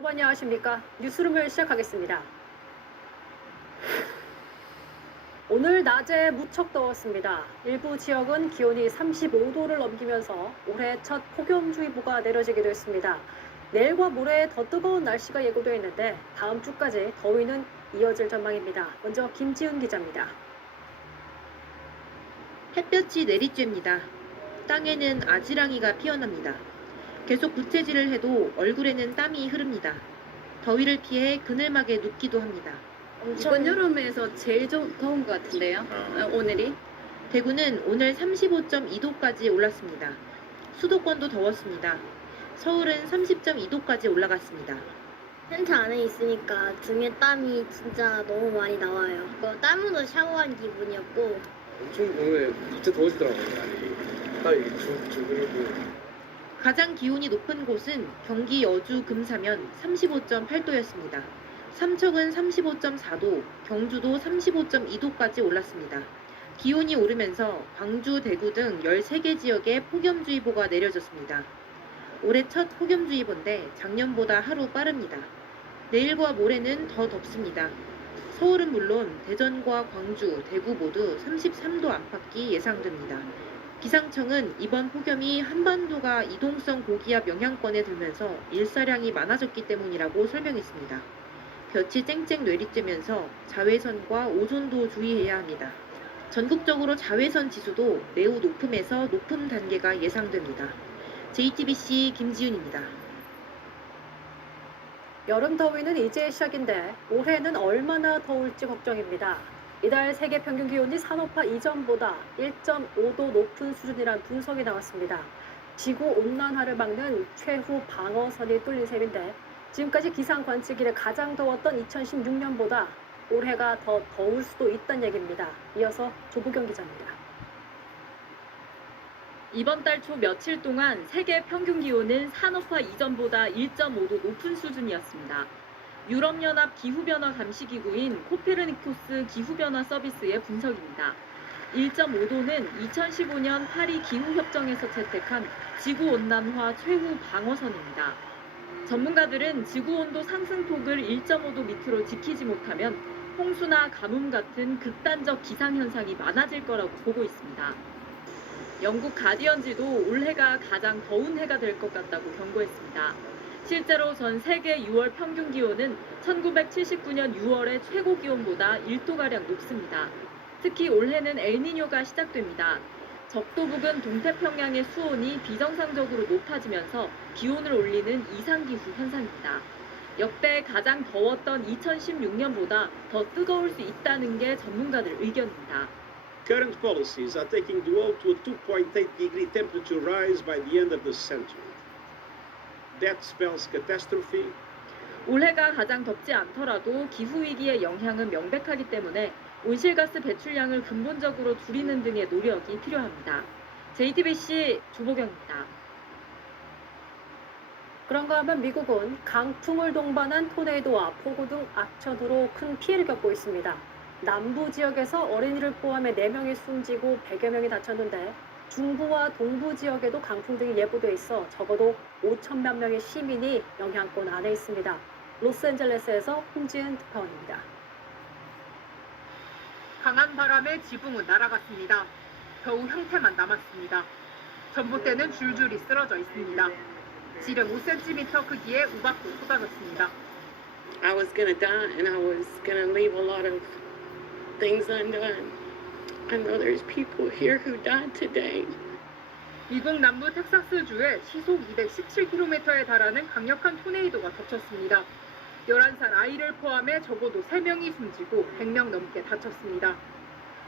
여러분 안녕하십니까? 뉴스룸을 시작하겠습니다. 오늘 낮에 무척 더웠습니다. 일부 지역은 기온이 35도를 넘기면서 올해 첫 폭염주의보가 내려지기도 했습니다. 내일과 모레 더 뜨거운 날씨가 예고되어 있는데 다음 주까지 더위는 이어질 전망입니다. 먼저 김지은 기자입니다. 햇볕이 내리쬐입니다. 땅에는 아지랑이가 피어납니다. 계속 부채질을 해도 얼굴에는 땀이 흐릅니다. 더위를 피해 그늘막에 눕기도 합니다. 이번 여름에서 제일 더운 것 같은데요. 오늘이. 대구는 오늘 35.2도까지 올랐습니다. 수도권도 더웠습니다. 서울은 30.2도까지 올라갔습니다. 텐트 안에 있으니까 등에 땀이 진짜 너무 많이 나와요. 땀으로 샤워한 기분이었고. 엄청 오늘 진짜 더워지더라고요. 날이 딱 이게 주근이고. 가장 기온이 높은 곳은 경기 여주 금사면 35.8도였습니다. 삼척은 35.4도, 경주도 35.2도까지 올랐습니다. 기온이 오르면서 광주, 대구 등 13개 지역에 폭염주의보가 내려졌습니다. 올해 첫 폭염주의보인데 작년보다 하루 빠릅니다. 내일과 모레는 더 덥습니다. 서울은 물론 대전과 광주, 대구 모두 33도 안팎이 예상됩니다. 기상청은 이번 폭염이 한반도가 이동성 고기압 영향권에 들면서 일사량이 많아졌기 때문이라고 설명했습니다. 볕이 쨍쨍 내리쬐면서 자외선과 오존도 주의해야 합니다. 전국적으로 자외선 지수도 매우 높음에서 높음 단계가 예상됩니다. JTBC 김지윤입니다. 여름 더위는 이제 시작인데 올해는 얼마나 더울지 걱정입니다. 이달 세계 평균 기온이 산업화 이전보다 1.5도 높은 수준이란 분석이 나왔습니다. 지구 온난화를 막는 최후 방어선이 뚫린 셈인데 지금까지 기상 관측 이래 가장 더웠던 2016년보다 올해가 더 더울 수도 있다는 얘기입니다. 이어서 조부경 기자입니다. 이번 달 초 며칠 동안 세계 평균 기온은 산업화 이전보다 1.5도 높은 수준이었습니다. 유럽연합 기후변화 감시기구인 코페르니쿠스 기후변화 서비스의 분석입니다. 1.5도는 2015년 파리 기후협정에서 채택한 지구온난화 최후 방어선입니다. 전문가들은 지구온도 상승폭을 1.5도 밑으로 지키지 못하면 홍수나 가뭄 같은 극단적 기상현상이 많아질 거라고 보고 있습니다. 영국 가디언지도 올해가 가장 더운 해가 될 것 같다고 경고했습니다. 실제로 전 세계 6월 평균 기온은 1979년 6월의 최고 기온보다 1도가량 높습니다. 특히 올해는 엘니뇨가 시작됩니다. 적도 부근 동태평양의 수온이 비정상적으로 높아지면서 기온을 올리는 이상기후 현상입니다. 역대 가장 더웠던 2016년보다 더 뜨거울 수 있다는 게 전문가들 의견입니다. Current policies are taking the world to a 2.8 degree temperature rise by the end of the century. That spells catastrophe. 올해가 가장 덥지 않더라도 기후위기의 영향은 명백하기 때문에 온실가스 배출량을 근본적으로 줄이는 등의 노력이 필요합니다. JTBC 조보경입니다. 그런가 하면 미국은 강풍을 동반한 토네이도와 폭우 등 악천후로 큰 피해를 겪고 있습니다. 남부 지역에서 어린이를 포함해 4명이 숨지고 100여 명이 다쳤는데 중부와 동부 지역에도 강풍 등이 예보돼 있어 적어도 5천만 명의 시민이 영향권 안에 있습니다. 로스앤젤레스에서 홍지은 특파원입니다. 강한 바람에 지붕은 날아갔습니다. 겨우 형태만 남았습니다. 전봇대는 줄줄이 쓰러져 있습니다. 지름 5cm 크기의 우박도 쏟아졌습니다. I was gonna die and I was gonna leave a lot of things undone. I know there's people here who died today. 미국 남부 텍사스주에 시속 217km에 달하는 강력한 토네이도가 덮쳤습니다. 11살 아이를 포함해 적어도 3명이 숨지고 100명 넘게 다쳤습니다.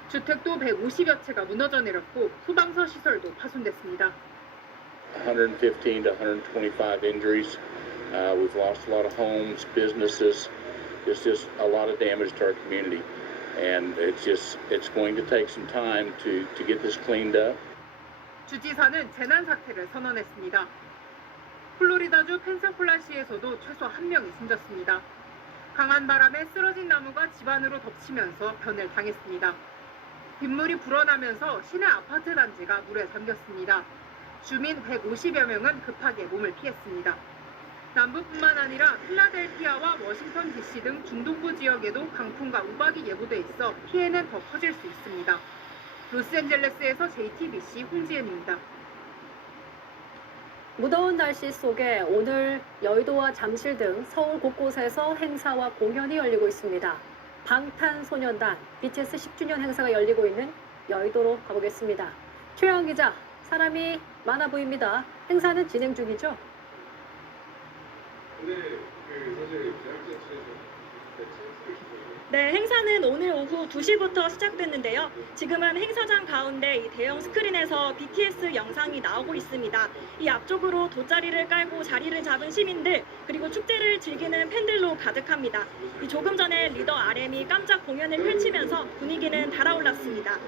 주택도 150여 채가 무너져 내렸고 소방서 시설도 파손됐습니다. 115 to 125 injuries. We've lost a lot of homes, businesses. It's just a lot of damage to our community. And it's going to take some time to get this cleaned up. 주지사는 재난 사태를 선언했습니다. 플로리다주 펜사콜라시에서도 최소 1명이 숨졌습니다. 강한 바람에 쓰러진 나무가 집 안으로 덮치면서 변을 당했습니다. 빗물이 불어나면서 시내 아파트 단지가 물에 잠겼습니다. 주민 150여 명은 급하게 몸을 피했습니다. 남부뿐만 아니라 필라델피아와 워싱턴 DC 등 중동부 지역에도 강풍과 우박이 예보돼 있어 피해는 더 커질 수 있습니다. 로스앤젤레스에서 JTBC 홍지은입니다. 무더운 날씨 속에 오늘 여의도와 잠실 등 서울 곳곳에서 행사와 공연이 열리고 있습니다. 방탄소년단 BTS 10주년 행사가 열리고 있는 여의도로 가보겠습니다. 최영 기자, 사람이 많아 보입니다. 행사는 진행 중이죠? 네, 행사는 오늘 오후 2시부터 시작됐는데요. 지금은 행사장 가운데 이 대형 스크린에서 BTS 영상이 나오고 있습니다. 이 앞쪽으로 돗자리를 깔고 자리를 잡은 시민들, 그리고 축제를 즐기는 팬들로 가득합니다. 이 조금 전에 리더 RM이 깜짝 공연을 펼치면서 분위기는 달아올랐습니다.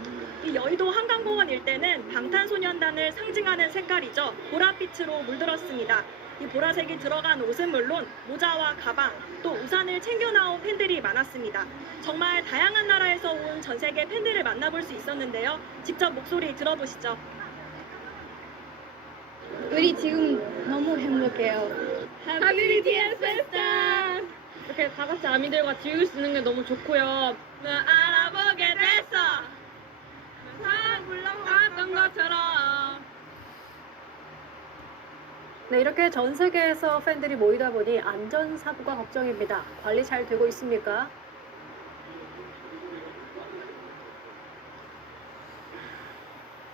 이 여의도 한강공원 일대는 방탄소년단을 상징하는 색깔이죠. 보랏빛으로 물들었습니다. 이 보라색이 들어간 옷은 물론 모자와 가방, 또 우산을 챙겨 나온 팬들이 많았습니다. 정말 다양한 나라에서 온 전 세계 팬들을 만나볼 수 있었는데요. 직접 목소리 들어보시죠. 우리 지금 너무 행복해요. Happy BTS 페스타! 이렇게 다 같이 아미들과 즐길 수 있는 게 너무 좋고요. 알아보게 됐어. 다 불러왔던 것처럼. 네, 이렇게 전 세계에서 팬들이 모이다 보니 안전사고가 걱정입니다. 관리 잘 되고 있습니까?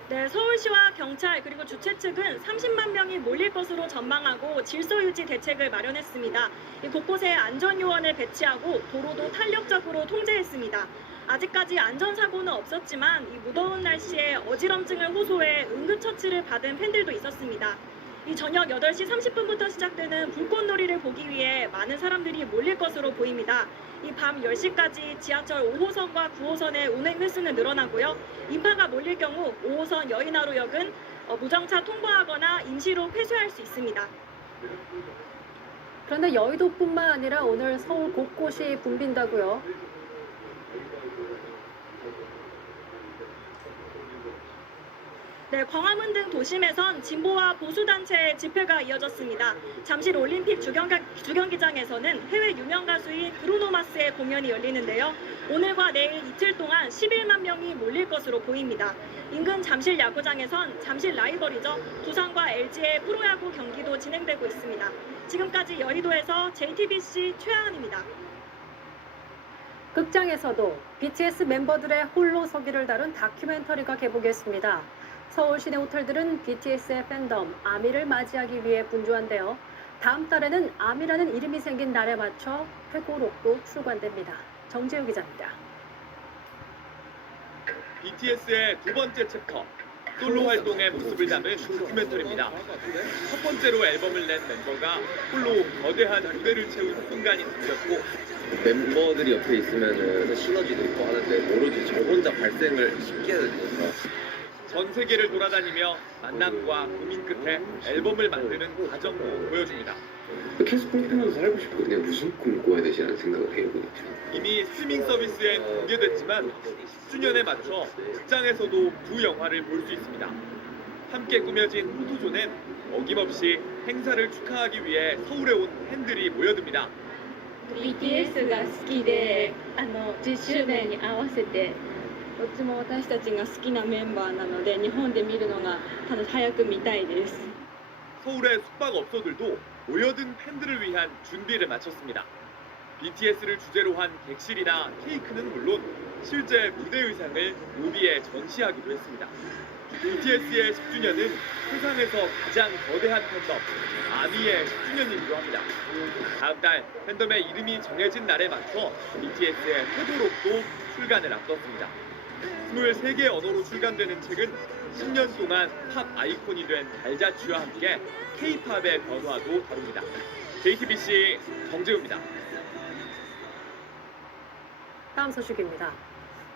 네, 서울시와 경찰 그리고 주최 측은 30만 명이 몰릴 것으로 전망하고 질서 유지 대책을 마련했습니다. 이 곳곳에 안전요원을 배치하고 도로도 탄력적으로 통제했습니다. 아직까지 안전사고는 없었지만 이 무더운 날씨에 어지럼증을 호소해 응급처치를 받은 팬들도 있었습니다. 이 저녁 8시 30분부터 시작되는 불꽃놀이를 보기 위해 많은 사람들이 몰릴 것으로 보입니다. 이 밤 10시까지 지하철 5호선과 9호선의 운행 횟수는 늘어나고요. 인파가 몰릴 경우 5호선 여의나루역은 무정차 통보하거나 임시로 폐쇄할 수 있습니다. 그런데 여의도뿐만 아니라 오늘 서울 곳곳이 붐빈다고요. 네, 광화문 등 도심에선 진보와 보수단체의 집회가 이어졌습니다. 잠실 올림픽 주경기장에서는 해외 유명 가수인 브루노마스의 공연이 열리는데요. 오늘과 내일 이틀 동안 11만 명이 몰릴 것으로 보입니다. 인근 잠실 야구장에선 잠실 라이벌이죠. 두산과 LG의 프로야구 경기도 진행되고 있습니다. 지금까지 여의도에서 JTBC 최하은입니다. 극장에서도 BTS 멤버들의 홀로서기를 다룬 다큐멘터리가 개봉했습니다. 서울 시내 호텔들은 BTS의 팬덤 아미를 맞이하기 위해 분주한데요. 다음 달에는 아미라는 이름이 생긴 날에 맞춰 회고록도 출간됩니다. 정재우 기자입니다. BTS의 두 번째 챕터, 솔로 활동의 모습을 담은 다큐멘터리입니다. 첫 번째로 앨범을 낸 멤버가 홀로 거대한 무대를 채운 순간이 담겼고, 멤버들이 옆에 있으면은 시너지도 있고 하는데 오로지 저 혼자 발생을 쉽게 해야 되니까. 전 세계를 돌아다니며 만남과 고민 끝에 앨범을 만드는 과정도 보여줍니다. 계속 꿈꾸면서 살고 싶고 그냥 무슨 꿈을 꿔야 되지라는 생각을 해요. 이미 스트리밍 서비스에 공개됐지만 10주년에 맞춰 극장에서도 두 영화를 볼 수 있습니다. 함께 꾸며진 포토존엔 어김없이 행사를 축하하기 위해 서울에 온 팬들이 모여듭니다. BTS가 好きで、10周年に合わせてどっちも私たちが好きなメンバーなので日本で見るのが早く見たいです。 서울의 숙박업소들도 모여든 팬들을 위한 준비를 마쳤습니다. BTS를 주제로 한 객실이나 케이크는 물론 실제 무대 의상을 로비에 전시하기도 했습니다. BTS의 10주년은 세상에서 가장 거대한 팬덤 아미의 10주년이기도 합니다. 다음 달 팬덤의 이름이 정해진 날에 맞춰 BTS의 회고록도 출간을 앞뒀습니다. 23개 언어로 출간되는 책은 10년 동안 팝 아이콘이 된 발자취와 함께 K-팝의 변화도 다룹니다. JTBC 정재우입니다. 다음 소식입니다.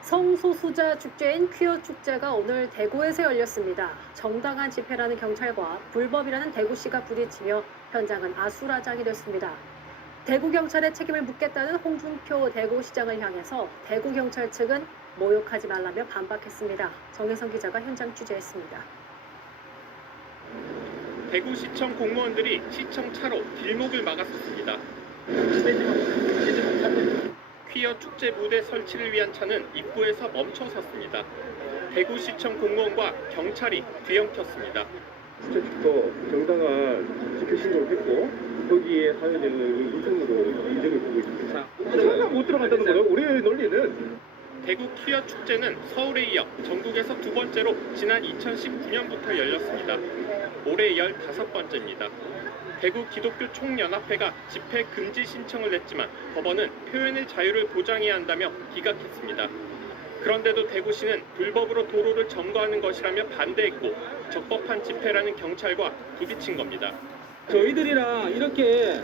성소수자 축제인 퀴어 축제가 오늘 대구에서 열렸습니다. 정당한 집회라는 경찰과 불법이라는 대구시가 부딪히며 현장은 아수라장이 됐습니다. 대구경찰에 책임을 묻겠다는 홍준표 대구시장을 향해서 대구경찰 측은 모욕하지 말라며 반박했습니다. 정혜성 기자가 현장 취재했습니다. 대구시청 공무원들이 시청 차로 길목을 막았었습니다. 퀴어 축제 무대 설치를 위한 차는 입구에서 멈춰 섰습니다. 대구시청 공무원과 경찰이 뒤엉켰습니다. 축제축도 정당한 집회 신고를 했고 거기에 사회자는 우선으로 인정을 보고 있습니다. 차가 못 들어간다는 거죠. 우리의 논리는. 대구 퀴어 축제는 서울에 이어 전국에서 두 번째로 지난 2019년부터 열렸습니다. 올해 15번째입니다. 대구 기독교 총연합회가 집회 금지 신청을 냈지만 법원은 표현의 자유를 보장해야 한다며 기각했습니다. 그런데도 대구시는 불법으로 도로를 점거하는 것이라며 반대했고 적법한 집회라는 경찰과 부딪힌 겁니다. 저희들이랑 이렇게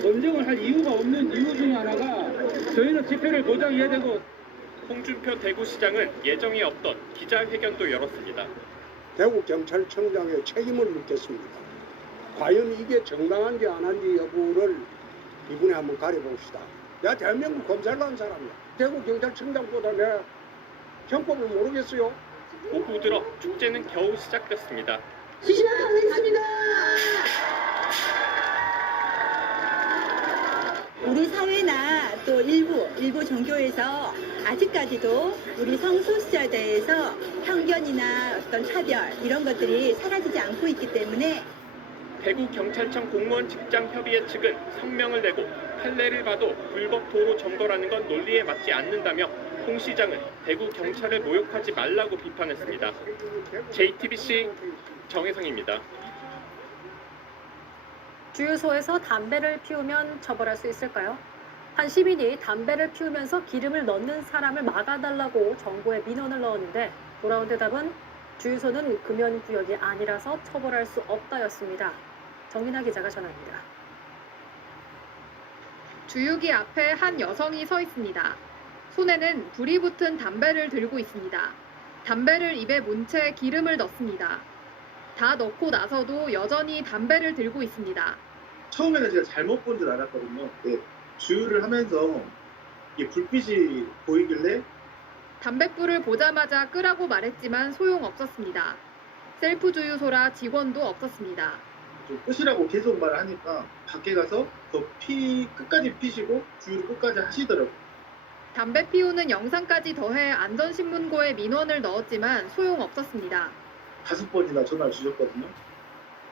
논쟁을 할 이유가 없는 이유 중에 하나가 저희는 집회를 보장해야 되고. 홍준표 대구시장은 예정에 없던 기자회견도 열었습니다. 대구경찰청장의 책임을 묻겠습니다. 과연 이게 정당한지 안 한지 여부를 이분에 한번 가려봅시다. 내가 대한민국 검사를 한 사람이야. 대구경찰청장보다 내가 형법을 모르겠어요. 오후 들어 축제는 겨우 시작됐습니다. 시작하겠습니다. 우리 사회나 또 일부 종교에서 아직까지도 우리 성소수자에 대해서 편견이나 어떤 차별 이런 것들이 사라지지 않고 있기 때문에 대구경찰청 공무원 직장협의회 측은 성명을 내고 판례를 봐도 불법 도로 점거라는 건 논리에 맞지 않는다며 홍 시장은 대구경찰을 모욕하지 말라고 비판했습니다. JTBC 정혜성입니다. 주유소에서 담배를 피우면 처벌할 수 있을까요? 한 시민이 담배를 피우면서 기름을 넣는 사람을 막아달라고 정부에 민원을 넣었는데 돌아온 대답은 주유소는 금연구역이 아니라서 처벌할 수 없다였습니다. 정민아 기자가 전합니다. 주유기 앞에 한 여성이 서 있습니다. 손에는 불이 붙은 담배를 들고 있습니다. 담배를 입에 문 채 기름을 넣습니다. 다 넣고 나서도 여전히 담배를 들고 있습니다. 처음에는 제가 잘못 본 줄 알았거든요. 네, 주유를 하면서 이게 불빛이 보이길래 담뱃불을 보자마자 끄라고 말했지만 소용없었습니다. 셀프 주유소라 직원도 없었습니다. 좀 끄시라고 계속 말을 하니까 밖에 가서 더 끝까지 피시고 주유를 끝까지 하시더라고요. 담배 피우는 영상까지 더해 안전신문고에 민원을 넣었지만 소용없었습니다. 5번이나 전화를 주셨거든요.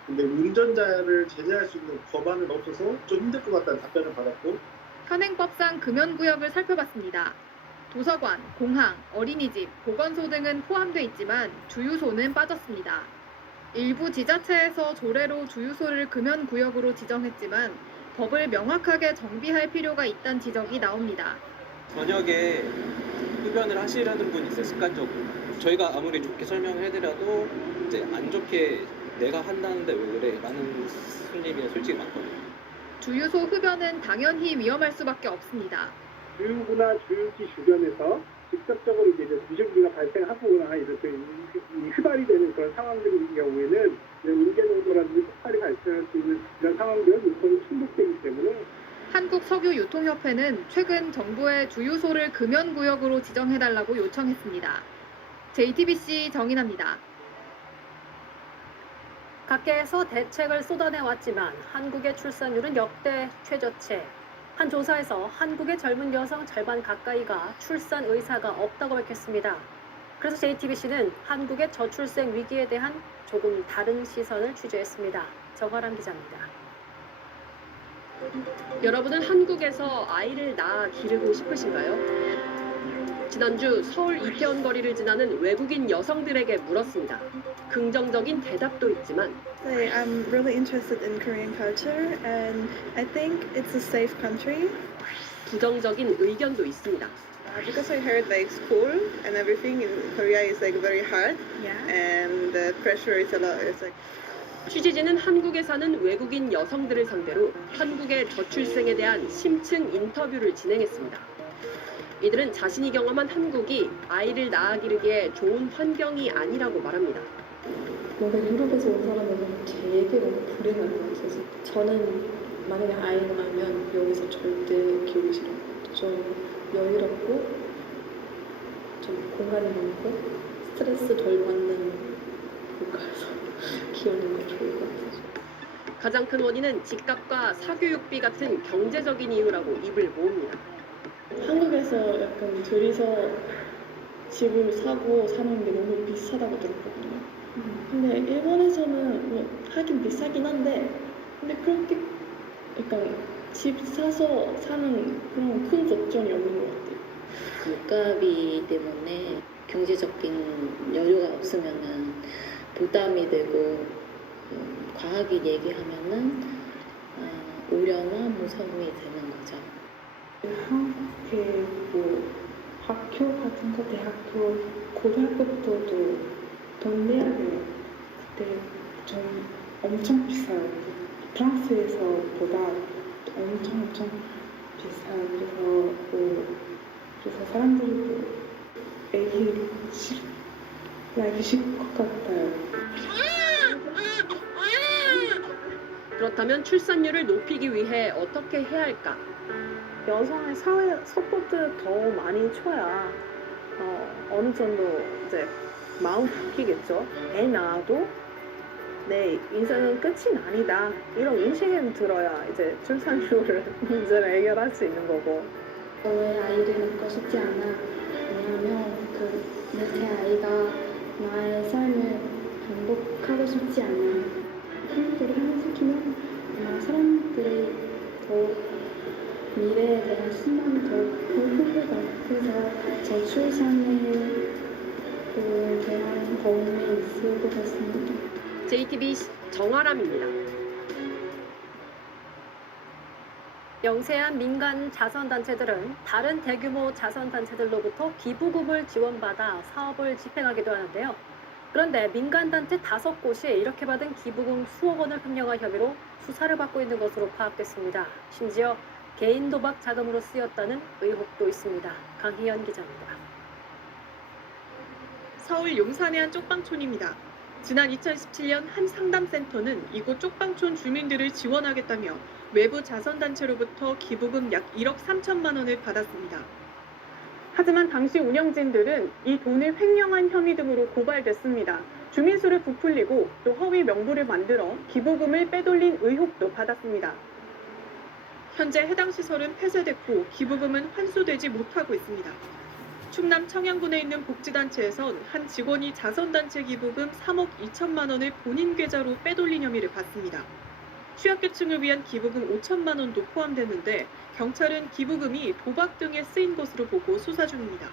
근데 운전자를 제재할 수 있는 법안은 없어서 좀 힘들 것 같다는 답변을 받았고 현행법상 금연구역을 살펴봤습니다. 도서관, 공항, 어린이집, 보건소 등은 포함돼 있지만 주유소는 빠졌습니다. 일부 지자체에서 조례로 주유소를 금연구역으로 지정했지만 법을 명확하게 정비할 필요가 있다는 지적이 나옵니다. 저녁에 흡연을 하시려는 분이 있어요, 습관적으로. 저희가 아무리 좋게 설명을 해드려도 이제 안 좋게 내가 한다는데 왜 그래? 라는 손님이 솔직히 많거든요. 주유소 흡연은 당연히 위험할 수밖에 없습니다. 주유구나 주유기 주변에서 직접적으로 이제 미세먼지가 발생하거나 이렇게 휘발이 되는 그런 상황들인 경우에는 인계농도라든지 폭발이 발생할 수 있는 이런 상황들은 우선 충족되기 때문에 한국석유유통협회는 최근 정부에 주유소를 금연구역으로 지정해달라고 요청했습니다. JTBC 정인아입니다. 각계에서 대책을 쏟아내왔지만 한국의 출산율은 역대 최저치. 한 조사에서 한국의 젊은 여성 절반 가까이가 출산 의사가 없다고 밝혔습니다. 그래서 JTBC는 한국의 저출생 위기에 대한 조금 다른 시선을 취재했습니다. 정아람 기자입니다. 여러분은 한국에서 아이를 낳아 기르고 싶으신가요? 지난주 서울 이태원 거리를 지나는 외국인 여성들에게 물었습니다. 긍정적인 대답도 있지만 I'm really interested in Korean culture and I think it's a safe country. 부정적인 의견도 있습니다. Because I heard like school and everything in Korea is like very hard and the pressure is a lot. It's like 취재진은 한국에 사는 외국인 여성들을 상대로 한국의 저출생에 대한 심층 인터뷰를 진행했습니다. 이들은 자신이 경험한 한국이 아이를 낳아 기르기에 좋은 환경이 아니라고 말합니다. 뭔가 유럽에서 온 사람은 되게 너무 불행할 것 같아서 저는 만약에 아이가 나면 여기서 절대 키우기 싫어요. 좀 여유롭고 좀 공간이 많고 스트레스 덜 받는 국가에서 키우는 게 좋을 것 같아요. 가장 큰 원인은 집값과 사교육비 같은 경제적인 이유라고 입을 모읍니다. 한국에서 약간 둘이서 집을 사고 사는 게 너무 비싸다고 들었거든요. 근데 일본에서는 뭐 하긴 비싸긴 한데 근데 그렇게 약간 집 사서 사는 그런 큰 걱정이 없는 것 같아요. 물가비 때문에 경제적인 여유가 없으면은 부담이 되고 과하게 얘기하면은 우려나 무서움이 되는 거죠. 한국의 뭐 학교 같은 거 대학교 고등학교부터도 돈 내야 돼요. 그때 좀 엄청 비싸요. 프랑스에서보다 엄청 비싸요. 그래서 사람들이 애기 낳기 싫을 것 같아요. 그렇다면 출산율을 높이기 위해 어떻게 해야 할까? 여성의 사회 서포트 더 많이 줘야 어느 정도 이제 마음 바뀌겠죠. 애 낳아도 내 인생은 끝이 아니다. 이런 인식은 들어야 이제 출산율 문제를 해결할 수 있는 거고. 왜 아이를 낳고 싶지 않아? 왜냐하면 내 아이가 나의 삶을 반복하고 싶지 않아. 사람들이 하나 시키면 사람들이 더 미래에 대한 희망이 더 크다. 그래서 저출산에 대한 도움이 있을 것 같습니다. JTBC 정아람입니다. 영세한 민간 자선단체들은 다른 대규모 자선단체들로부터 기부금을 지원받아 사업을 집행하기도 하는데요. 그런데 민간단체 5곳이 이렇게 받은 기부금 수억 원을 횡령한 혐의로 수사를 받고 있는 것으로 파악됐습니다. 심지어 개인 도박 자금으로 쓰였다는 의혹도 있습니다. 강희연 기자입니다. 서울 용산의 한 쪽방촌입니다. 지난 2017년 한 상담센터는 이곳 쪽방촌 주민들을 지원하겠다며 외부 자선단체로부터 기부금 약 1억 3천만 원을 받았습니다. 하지만 당시 운영진들은 이 돈을 횡령한 혐의 등으로 고발됐습니다. 주민수를 부풀리고 또 허위 명부를 만들어 기부금을 빼돌린 의혹도 받았습니다. 현재 해당 시설은 폐쇄됐고 기부금은 환수되지 못하고 있습니다. 충남 청양군에 있는 복지단체에선 한 직원이 자선단체 기부금 3억 2천만 원을 본인 계좌로 빼돌린 혐의를 받습니다. 취약계층을 위한 기부금 5천만 원도 포함됐는데 경찰은 기부금이 도박 등에 쓰인 것으로 보고 수사 중입니다.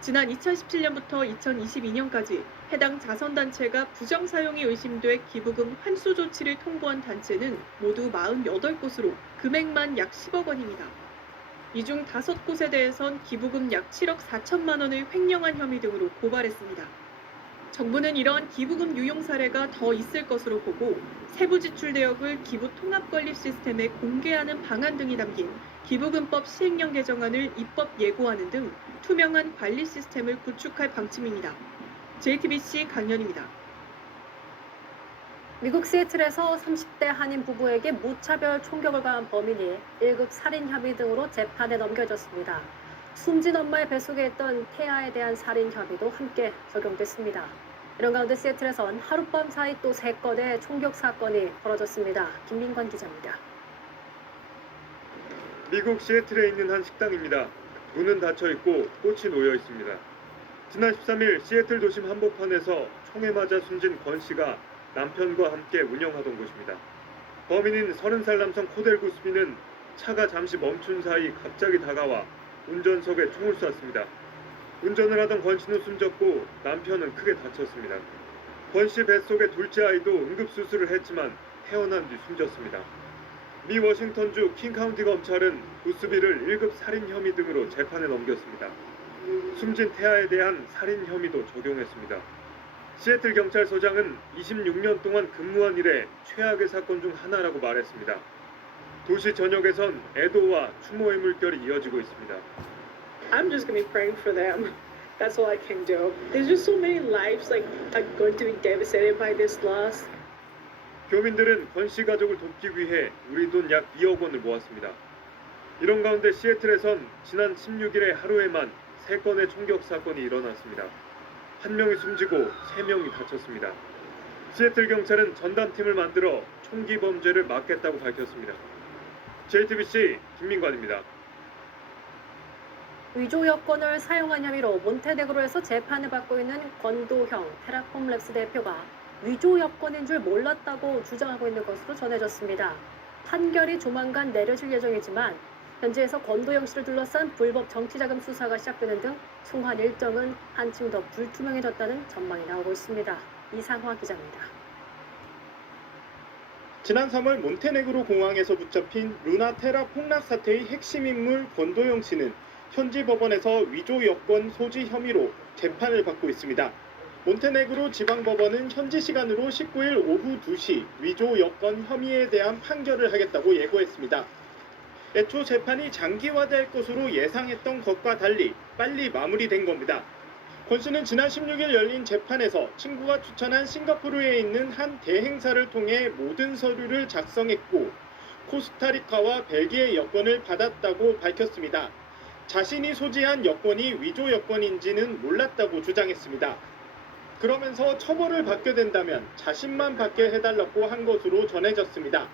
지난 2017년부터 2022년까지 해당 자선단체가 부정사용이 의심돼 기부금 환수 조치를 통보한 단체는 모두 48곳으로 금액만 약 10억 원입니다. 이 중 5곳에 대해선 기부금 약 7억 4천만 원을 횡령한 혐의 등으로 고발했습니다. 정부는 이러한 기부금 유용 사례가 더 있을 것으로 보고 세부 지출 내역을 기부 통합 관리 시스템에 공개하는 방안 등이 담긴 기부금법 시행령 개정안을 입법 예고하는 등 투명한 관리 시스템을 구축할 방침입니다. JTBC 강연입니다. 미국 시애틀에서 30대 한인 부부에게 무차별 총격을 가한 범인이 1급 살인 혐의 등으로 재판에 넘겨졌습니다. 숨진 엄마의 뱃속에 있던 태아에 대한 살인 혐의도 함께 적용됐습니다. 이런 가운데 시애틀에선 하룻밤 사이 또 3건의 총격 사건이 벌어졌습니다. 김민관 기자입니다. 미국 시애틀에 있는 한 식당입니다. 문은 닫혀 있고 꽃이 놓여 있습니다. 지난 13일 시애틀 도심 한복판에서 총에 맞아 숨진 권 씨가 남편과 함께 운영하던 곳입니다. 범인인 30살 남성 코델 구스비는 차가 잠시 멈춘 사이 갑자기 다가와 운전석에 총을 쐈습니다. 운전을 하던 권 씨는 숨졌고 남편은 크게 다쳤습니다. 권 씨 뱃속의 둘째 아이도 응급수술을 했지만 태어난 뒤 숨졌습니다. 미 워싱턴주 킹카운티 검찰은 구스비를 1급 살인 혐의 등으로 재판에 넘겼습니다. 숨진 태아에 대한 살인 혐의도 적용했습니다. 시애틀 경찰서장은 26년 동안 근무한 일에 최악의 사건 중 하나라고 말했습니다. 도시 전역에선 애도와 추모의 물결이 이어지고 있습니다. I'm just gonna be praying for them. That's all I can do. There's just so many lives are going to be devastated by this loss. 교민들은 권 씨 가족을 돕기 위해 우리 돈 약 2억 원을 모았습니다. 이런 가운데 시애틀에선 지난 16일에 하루에만 3건의 총격 사건이 일어났습니다. 1명이 숨지고 3명이 다쳤습니다. 시애틀 경찰은 전담팀을 만들어 총기 범죄를 막겠다고 밝혔습니다. JTBC 김민관입니다. 위조 여권을 사용한 혐의로 몬테네그로에서 재판을 받고 있는 권도형 테라폼랩스 대표가 위조 여권인 줄 몰랐다고 주장하고 있는 것으로 전해졌습니다. 판결이 조만간 내려질 예정이지만 현지에서 권도형 씨를 둘러싼 불법 정치자금 수사가 시작되는 등 송환 일정은 한층 더 불투명해졌다는 전망이 나오고 있습니다. 이상화 기자입니다. 지난 3월 몬테네그로 공항에서 붙잡힌 루나테라 폭락 사태의 핵심 인물 권도영 씨는 현지 법원에서 위조 여권 소지 혐의로 재판을 받고 있습니다. 몬테네그로 지방법원은 현지 시간으로 19일 오후 2시 위조 여권 혐의에 대한 판결을 하겠다고 예고했습니다. 애초 재판이 장기화될 것으로 예상했던 것과 달리 빨리 마무리된 겁니다. 권 씨는 지난 16일 열린 재판에서 친구가 추천한 싱가포르에 있는 한 대행사를 통해 모든 서류를 작성했고 코스타리카와 벨기에 여권을 받았다고 밝혔습니다. 자신이 소지한 여권이 위조 여권인지는 몰랐다고 주장했습니다. 그러면서 처벌을 받게 된다면 자신만 받게 해달라고 한 것으로 전해졌습니다.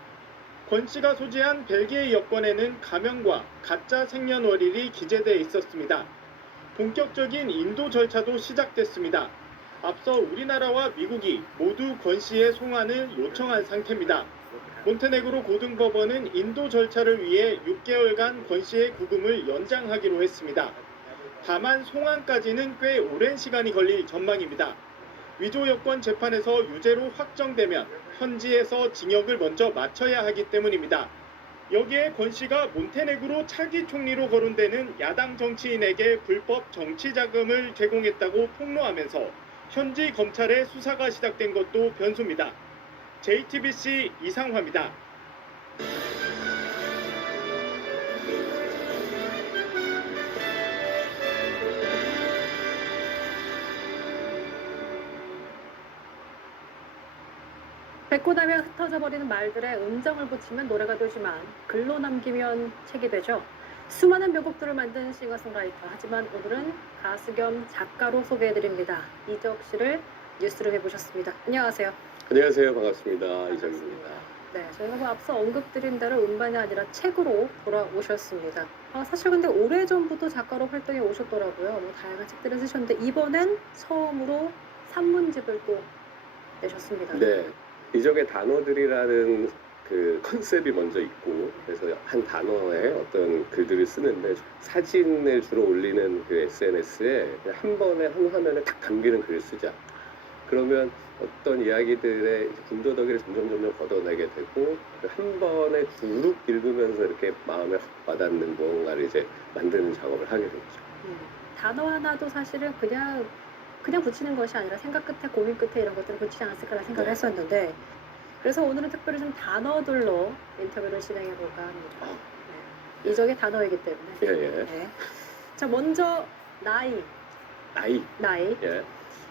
권 씨가 소지한 벨기에 여권에는 가명과 가짜 생년월일이 기재돼 있었습니다. 본격적인 인도 절차도 시작됐습니다. 앞서 우리나라와 미국이 모두 권 씨의 송환을 요청한 상태입니다. 몬테네그로 고등법원은 인도 절차를 위해 6개월간 권 씨의 구금을 연장하기로 했습니다. 다만 송환까지는 꽤 오랜 시간이 걸릴 전망입니다. 위조 여권 재판에서 유죄로 확정되면 현지에서 징역을 먼저 마쳐야 하기 때문입니다. 여기에 권 씨가 몬테네그로 차기 총리로 거론되는 야당 정치인에게 불법 정치 자금을 제공했다고 폭로하면서 현지 검찰의 수사가 시작된 것도 변수입니다. JTBC 이상화입니다. 뱉고 나면 흩어져 버리는 말들에 음정을 붙이면 노래가 되지만 글로 남기면 책이 되죠. 수많은 명곡들을 만든 싱어송라이터. 하지만 오늘은 가수 겸 작가로 소개해드립니다. 이적 씨를 뉴스를 해보셨습니다. 안녕하세요. 안녕하세요. 반갑습니다. 이적입니다. 네, 저희가 뭐 앞서 언급드린 대로 음반이 아니라 책으로 돌아오셨습니다. 사실 근데 오래전부터 작가로 활동해 오셨더라고요. 뭐 다양한 책들을 쓰셨는데 이번엔 처음으로 산문집을 또 내셨습니다. 네. 이적의 단어들이라는 그 컨셉이 먼저 있고, 그래서 한 단어에 어떤 글들을 쓰는데 사진을 주로 올리는 그 SNS에 한 번에 한 화면에 딱 담기는 글을 쓰자. 그러면 어떤 이야기들의 군더더기를 점점 걷어내게 되고 한 번에 쭉 읽으면서 이렇게 마음에 확 와닿는 무언가를 이제 만드는 작업을 하게 되죠. 단어 하나도 사실은 그냥 붙이는 것이 아니라 생각 끝에 고민 끝에 이런 것들을 붙이지 않았을까라는 생각을 네. 했었는데 그래서 오늘은 특별히 좀 단어들로 인터뷰를 진행해 볼까 합니다. 네. 이적의 단어이기 때문에. 예. 네. 자, 먼저 나이. 예.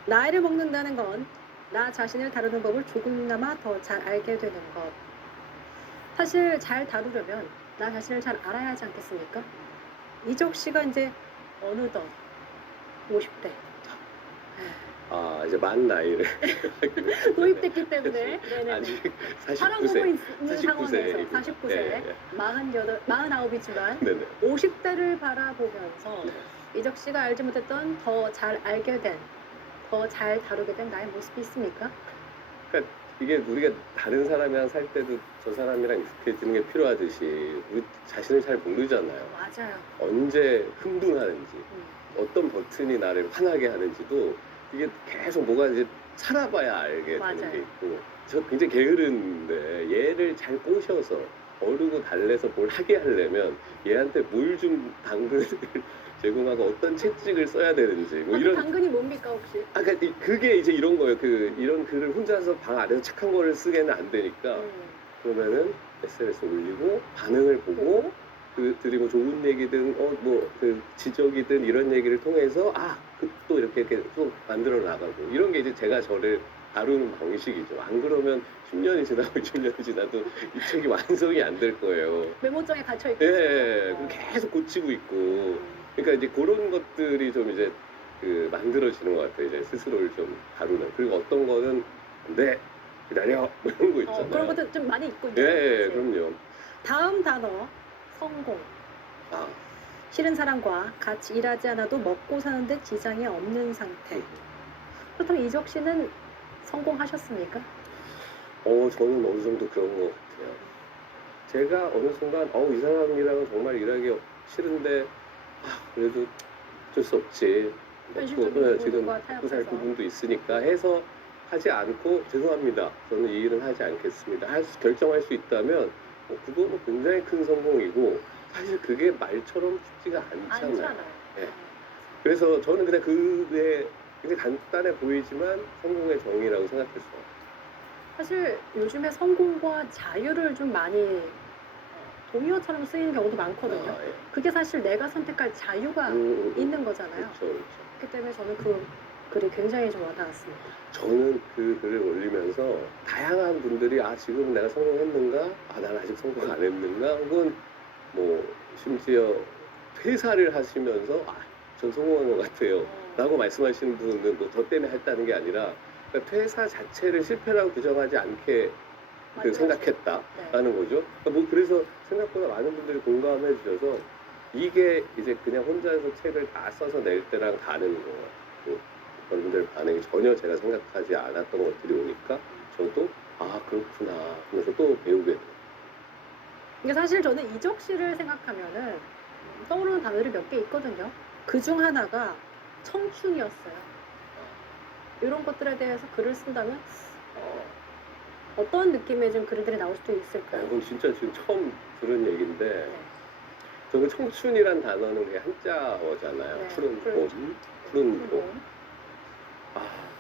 나이를 먹는다는 건 나 자신을 다루는 법을 조금이나마 더 잘 알게 되는 것. 사실 잘 다루려면 나 자신을 잘 알아야 하지 않겠습니까? 이적 씨가 이제 어느덧 50대. 이제 만 나이를 도입됐기 때문에 네네. 아직 살아보고 49세. 있는 상황에서 49세. 49세, 예. 49이지만 네네. 50대를 바라보면서 이적 씨가 알지 못했던 더 잘 알게 된, 더 잘 다루게 된 나의 모습이 있습니까? 그러니까 이게 우리가 다른 사람이랑 살 때도 저 사람이랑 익숙해지는 게 필요하듯이 우리 자신을 잘 모르잖아요. 맞아요. 언제 흥분하는지, 어떤 버튼이 나를 화나게 하는지도 이게 계속 뭐가 이제 살아봐야 알게 되는 맞아요. 게 있고, 저 굉장히 게으른데 얘를 잘 꼬셔서 어르고 달래서 뭘 하게 하려면 얘한테 뭘 좀 당근을 제공하고 어떤 채찍을 써야 되는지 뭐 그 이런. 당근이 뭡니까 혹시? 그러니까 그게 이제 이런 거예요. 이런 글을 혼자서 방 안에서 착한 거를 쓰게는 안 되니까 그러면은 SNS 올리고 반응을 보고 그들이 뭐 좋은 얘기든 그 지적이든 이런 얘기를 통해서 또 이렇게 또 만들어 나가고 이런 게 이제 제가 저를 다루는 방식이죠. 안 그러면 10년이 지나고 20년이 지나도 이 책이 완성이 안 될 거예요. 메모장에 갇혀 있고. 예, 그럼 계속 고치고 있고. 그러니까 이제 그런 것들이 좀 이제 만들어지는 것 같아요. 이제 스스로를 좀 다루는. 그리고 어떤 거는 네, 기다려 뭐 이런 거 있잖아요. 그런 것도 좀 많이 있군요. 예, 그치? 그럼요. 다음 단어 성공. 아, 싫은 사람과 같이 일하지 않아도 먹고 사는데 지장이 없는 상태. 그렇다면 이적 씨는 성공하셨습니까? 저는 어느 정도 그런 것 같아요. 제가 어느 순간 이 사람이랑은 정말 일하기 싫은데 그래도 어쩔 수 없지. 현실적인 지금 부분과 먹고 살 타협해서. 부분도 있으니까 해서 하지 않고 죄송합니다. 저는 이 일은 하지 않겠습니다. 결정할 수 있다면 그거는 굉장히 큰 성공이고 사실 그게 말처럼 쉽지가 않잖아요. 않잖아요. 예. 그래서 저는 그냥 그게 굉장히 간단해 보이지만 성공의 정의라고 생각했어요. 사실 요즘에 성공과 자유를 좀 많이 동요처럼 쓰이는 경우도 많거든요. 예. 그게 사실 내가 선택할 자유가 있는 거잖아요. 그렇죠. 그렇기 때문에 저는 그 글이 굉장히 좀 와닿았습니다. 저는 그 글을 올리면서 다양한 분들이 지금 내가 성공했는가? 나는 아직 성공 안 했는가? 혹은 뭐 심지어 퇴사를 하시면서 전 성공한 것 같아요 라고 말씀하시는 분은 뭐 저 때문에 했다는 게 아니라 그러니까 퇴사 자체를 실패라고 규정하지 않게 생각했다라는 거죠. 그러니까 그래서 생각보다 많은 분들이 공감해 주셔서 이게 이제 그냥 혼자서 책을 다 써서 낼 때랑 다른 거 여러분들 반응이 전혀 제가 생각하지 않았던 것들이 오니까 저도 그렇구나 하면서 또 배우게 돼요. 이게 사실 저는 이적 씨를 생각하면은 떠오르는 단어들이 몇 개 있거든요. 그 중 하나가 청춘이었어요. 이런 것들에 대해서 글을 쓴다면 어떤 느낌의 좀 글들이 나올 수도 있을까요? 이건 진짜 지금 처음 들은 얘기인데 저는 청춘이란 단어는 그냥 한자어잖아요. 푸른 봄.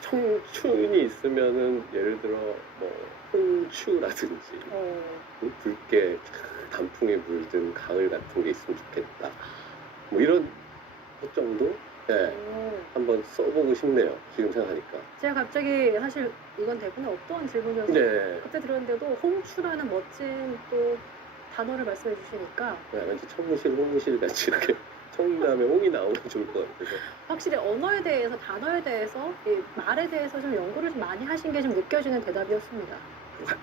청춘이 있으면은 예를 들어 뭐 홍추라든지 붉게 단풍에 물든 가을 같은 게 있으면 좋겠다. 뭐 이런 것 정도? 한번 써보고 싶네요. 지금 생각하니까. 제가 갑자기 사실 이건 대본에 없던 질문이어서 그때 들었는데도 홍추라는 멋진 또 단어를 말씀해 주시니까 왠지 청실, 홍실 같이 이렇게 청담에 홍이 나오면 좋을 것 같아서. 확실히 언어에 대해서, 단어에 대해서, 이 말에 대해서 좀 연구를 좀 많이 하신 게 좀 느껴지는 대답이었습니다.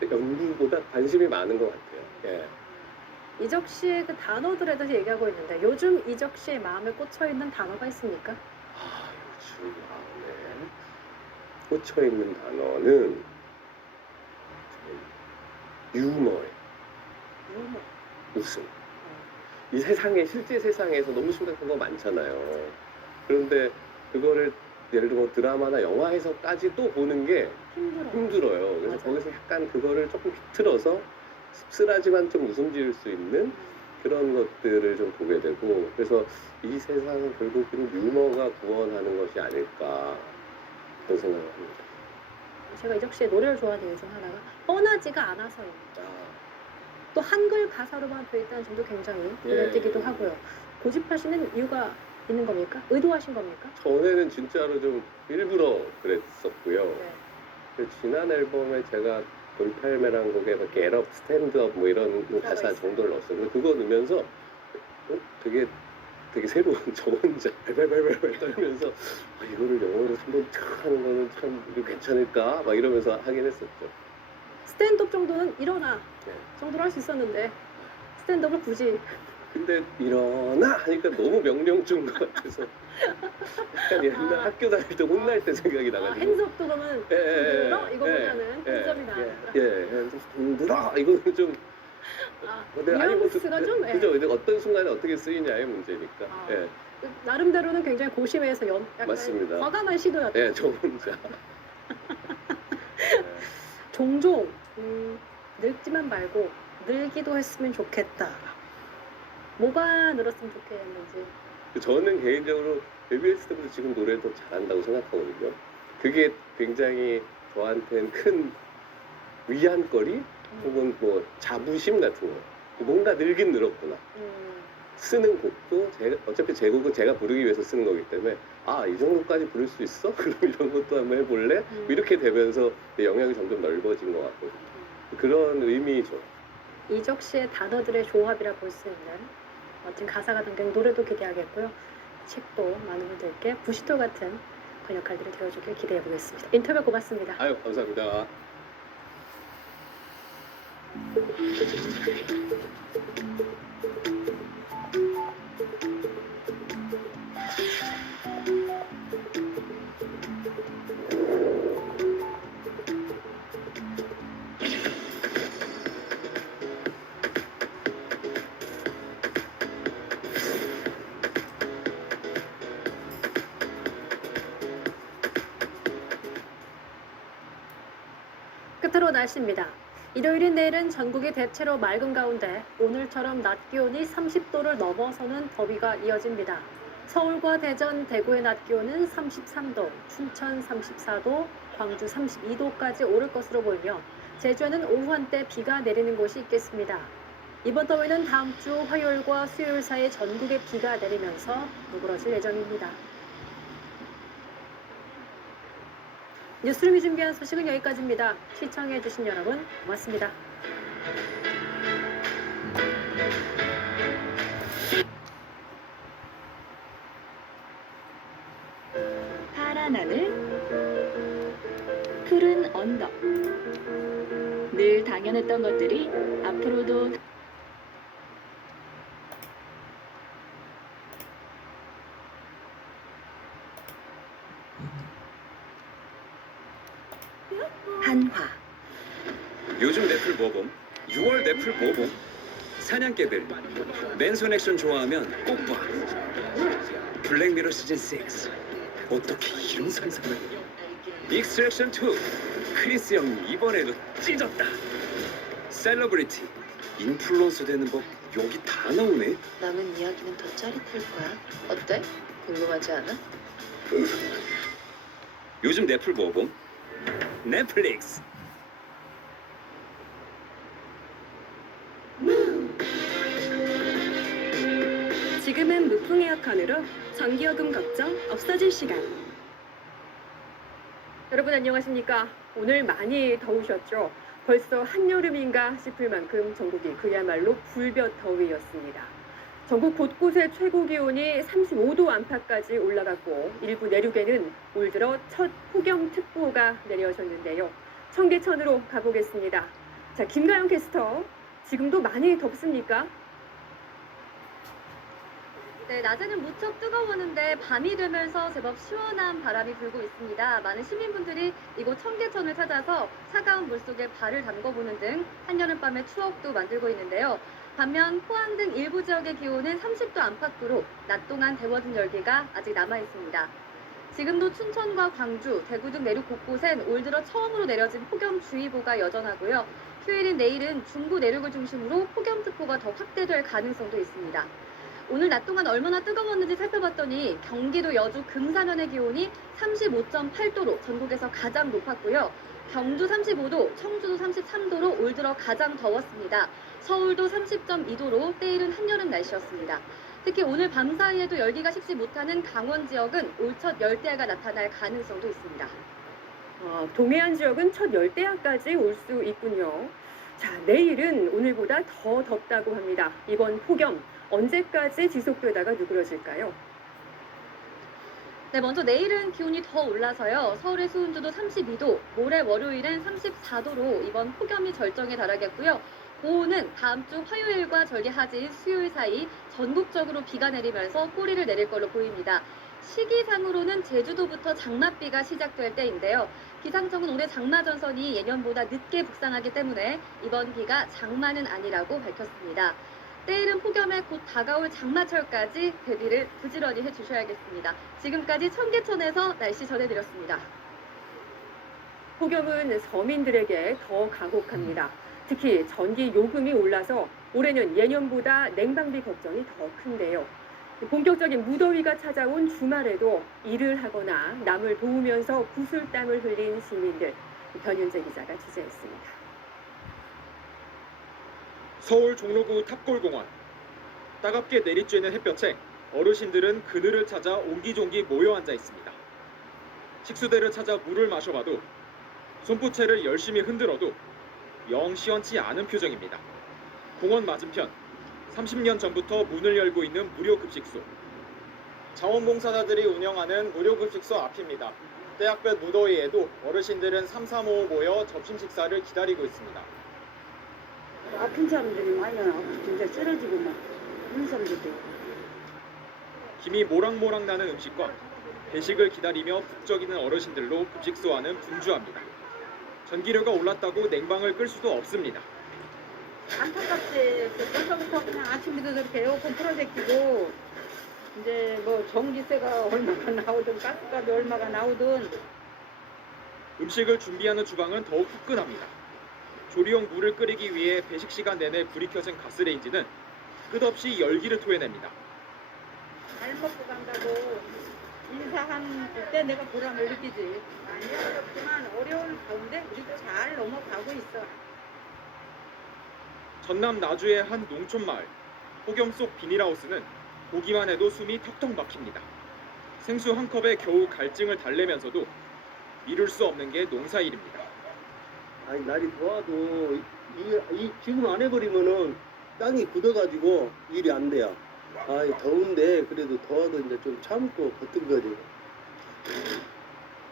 연구보다 관심이 많은 것 같아요. 이적 씨의 그 단어들에 대해서 얘기하고 있는데 요즘 이적 씨의 마음에 꽂혀 있는 단어가 있습니까? 요즘 마음에 꽂혀 있는 단어는 유머예요. 유머. 웃음. 이 세상에 실제 세상에서 너무 심각한 거 많잖아요. 그런데 그거를 예를 들어 드라마나 영화에서까지 또 보는 게 힘들어요. 그래서 거기서 약간 그거를 조금 비틀어서 씁쓸하지만 좀 웃음 지을 수 있는 그런 것들을 좀 보게 되고 그래서 이 세상은 결국은 유머가 구원하는 것이 아닐까 그런 생각을 합니다. 제가 이적 씨의 노래를 좋아하는 이유 중 하나가 뻔하지가 않아서입니다. 또 한글 가사로만 돼 있다는 점도 굉장히 눈에 띄기도 하고요. 고집하시는 이유가 있는 겁니까? 의도하신 겁니까? 전에는 진짜로 좀 일부러 그랬었고요. 지난 앨범에 제가 돌팔매란 곡에 Get Up, Stand Up 뭐 이런 가사 정도를 넣었어요. 근데 그거 넣으면서 되게 새로운 저 혼자 발발발발 떨면서 이거를 영어로 한번 하는 거는 참 괜찮을까? 막 이러면서 하긴 했었죠. 스탠드업 정도는 일어나 정도로 할 수 있었는데 스탠드업을 굳이 근데 일어나 하니까 너무 명령 준 것 같아서 약간 옛날 학교 다닐 때 혼날 때 생각이 나가지고 핸즈업도 그러면 들어? 이거보다는 핸즈업이 나았다. 들어 이거는 좀 뉘앙스가 좀 그죠. 근데 어떤 순간에 어떻게 쓰이냐의 문제니까. 나름대로는 굉장히 고심해서 약간 맞습니다. 과감한 시도였다. 저 혼자. 종종 늙지만 말고 늘기도 했으면 좋겠다. 뭐가 늘었으면 좋겠는지. 저는 개인적으로 데뷔했을 때부터 지금 노래를 더 잘한다고 생각하거든요. 그게 굉장히 저한테는 큰 위안거리 혹은 뭐 자부심 같은 거. 뭔가 늘긴 늘었구나. 쓰는 곡도 어차피 제 곡은 제가 부르기 위해서 쓰는 거기 때문에 이 정도까지 부를 수 있어? 그럼 이런 것도 한번 해볼래? 이렇게 되면서 영향이 점점 넓어진 것 같거든요. 그런 의미죠. 이적 씨의 단어들의 조합이라 볼 수 있는 멋진 가사가 담긴 노래도 기대하겠고요. 책도 많은 분들께 부시도 같은 그런 역할들을 들어주길 기대해 보겠습니다. 인터뷰 고맙습니다. 감사합니다. 끝으로 날씨입니다. 일요일인 내일은 전국이 대체로 맑은 가운데 오늘처럼 낮 기온이 30도를 넘어서는 더위가 이어집니다. 서울과 대전, 대구의 낮 기온은 33도, 춘천 34도, 광주 32도까지 오를 것으로 보이며 제주에는 오후 한때 비가 내리는 곳이 있겠습니다. 이번 더위는 다음 주 화요일과 수요일 사이 전국에 비가 내리면서 누그러질 예정입니다. 뉴스룸이 준비한 소식은 여기까지입니다. 시청해주신 여러분 고맙습니다. 파란 하늘, 푸른 언덕. 늘 당연했던 것들이 앞으로도 한화. 요즘 넷플 뭐봄? 6월 넷플 뭐봄? 사냥개들 맨손 액션 좋아하면 꼭 봐. 블랙미러 시즌 6 어떻게 이런 상상을. 익스트랙션 2 크리스 형님 이번에도 찢었다. 셀러브리티 인플루언서 되는 법 여기 다 나오네. 남은 이야기는 더 짜릿할 거야. 어때? 궁금하지 않아? 요즘 넷플 뭐봄? 넷플릭스. 지금은 무풍 에어컨으로 전기요금 걱정 없어질 시간. 여러분 안녕하십니까? 오늘 많이 더우셨죠? 벌써 한여름인가 싶을 만큼 전국이 그야말로 불볕 더위였습니다. 전국 곳곳의 최고 기온이 35도 안팎까지 올라갔고 일부 내륙에는 올 들어 첫 폭염특보가 내려졌는데요. 청계천으로 가보겠습니다. 자, 김가영 캐스터, 지금도 많이 덥습니까? 네, 낮에는 무척 뜨거웠는데 밤이 되면서 제법 시원한 바람이 불고 있습니다. 많은 시민분들이 이곳 청계천을 찾아서 차가운 물속에 발을 담궈보는 등 한여름밤의 추억도 만들고 있는데요. 반면 포항 등 일부 지역의 기온은 30도 안팎으로 낮 동안 데워진 열기가 아직 남아 있습니다. 지금도 춘천과 광주, 대구 등 내륙 곳곳엔 올 들어 처음으로 내려진 폭염주의보가 여전하고요. 휴일인 내일은 중부 내륙을 중심으로 폭염특보가 더 확대될 가능성도 있습니다. 오늘 낮 동안 얼마나 뜨거웠는지 살펴봤더니 경기도 여주 금산현의 기온이 35.8도로 전국에서 가장 높았고요. 경주 35도, 청주도 33도로 올 들어 가장 더웠습니다. 서울도 30.2도로 때이른 한여름 날씨였습니다. 특히 오늘 밤 사이에도 열기가 식지 못하는 강원 지역은 올 첫 열대야가 나타날 가능성도 있습니다. 동해안 지역은 첫 열대야까지 올 수 있군요. 자, 내일은 오늘보다 더 덥다고 합니다. 이번 폭염 언제까지 지속되다가 누그러질까요? 네, 먼저 내일은 기온이 더 올라서요. 서울의 수온주도 32도, 모레 월요일은 34도로 이번 폭염이 절정에 달하겠고요. 고온은 다음 주 화요일과 절기하지인 수요일 사이 전국적으로 비가 내리면서 꼬리를 내릴 걸로 보입니다. 시기상으로는 제주도부터 장맛비가 시작될 때인데요. 기상청은 올해 장마 전선이 예년보다 늦게 북상하기 때문에 이번 비가 장마는 아니라고 밝혔습니다. 때이른 폭염에 곧 다가올 장마철까지 대비를 부지런히 해주셔야겠습니다. 지금까지 청계천에서 날씨 전해드렸습니다. 폭염은 서민들에게 더 가혹합니다. 특히 전기 요금이 올라서 올해는 예년보다 냉방비 걱정이 더 큰데요. 본격적인 무더위가 찾아온 주말에도 일을 하거나 남을 도우면서 구슬땀을 흘린 시민들, 변윤재 기자가 취재했습니다. 서울 종로구 탑골공원. 따갑게 내리쬐는 햇볕에 어르신들은 그늘을 찾아 옹기종기 모여 앉아 있습니다. 식수대를 찾아 물을 마셔봐도 손부채를 열심히 흔들어도 영 시원치 않은 표정입니다. 공원 맞은편 30년 전부터 문을 열고 있는 무료급식소. 자원봉사자들이 운영하는 무료급식소 앞입니다. 때학볕 무더위에도 어르신들은 삼삼오오 모여 점심 식사를 기다리고 있습니다. 아픈 사람들이 많이 와. 진짜 쓰러지고 막 그런 사람들도 있고. 김이 모락모락 나는 음식과 배식을 기다리며 북적이는 어르신들로 급식소와는 분주합니다. 전기료가 올랐다고 냉방을 끌 수도 없습니다. 안타깝지. 벌써부터 그냥 아침부터 저렇게 에어컨 틀어제끼고 이제 뭐 전기세가 얼마가 나오든 가스값이 얼마가 나오든 음식을 준비하는 주방은 더욱 후끈합니다. 조리용 물을 끓이기 위해 배식 시간 내내 불이 켜진 가스레인지는 끝없이 열기를 토해냅니다. 잘 먹고 간다고 인사한 때 내가 보람을 느끼지. 많이 어렵지만 어려운 가운데 우리도 잘 넘어가고 있어. 전남 나주의 한 농촌 마을. 폭염 속 비닐하우스는 보기만 해도 숨이 턱턱 막힙니다. 생수 한 컵에 겨우 갈증을 달래면서도 미룰 수 없는 게 농사일입니다. 아니 날이 더워도 이 지금 안 해버리면은 땅이 굳어가지고 일이 안 돼요. 아이 더운데 그래도 더워도 이제 좀 참고 버튼 거지.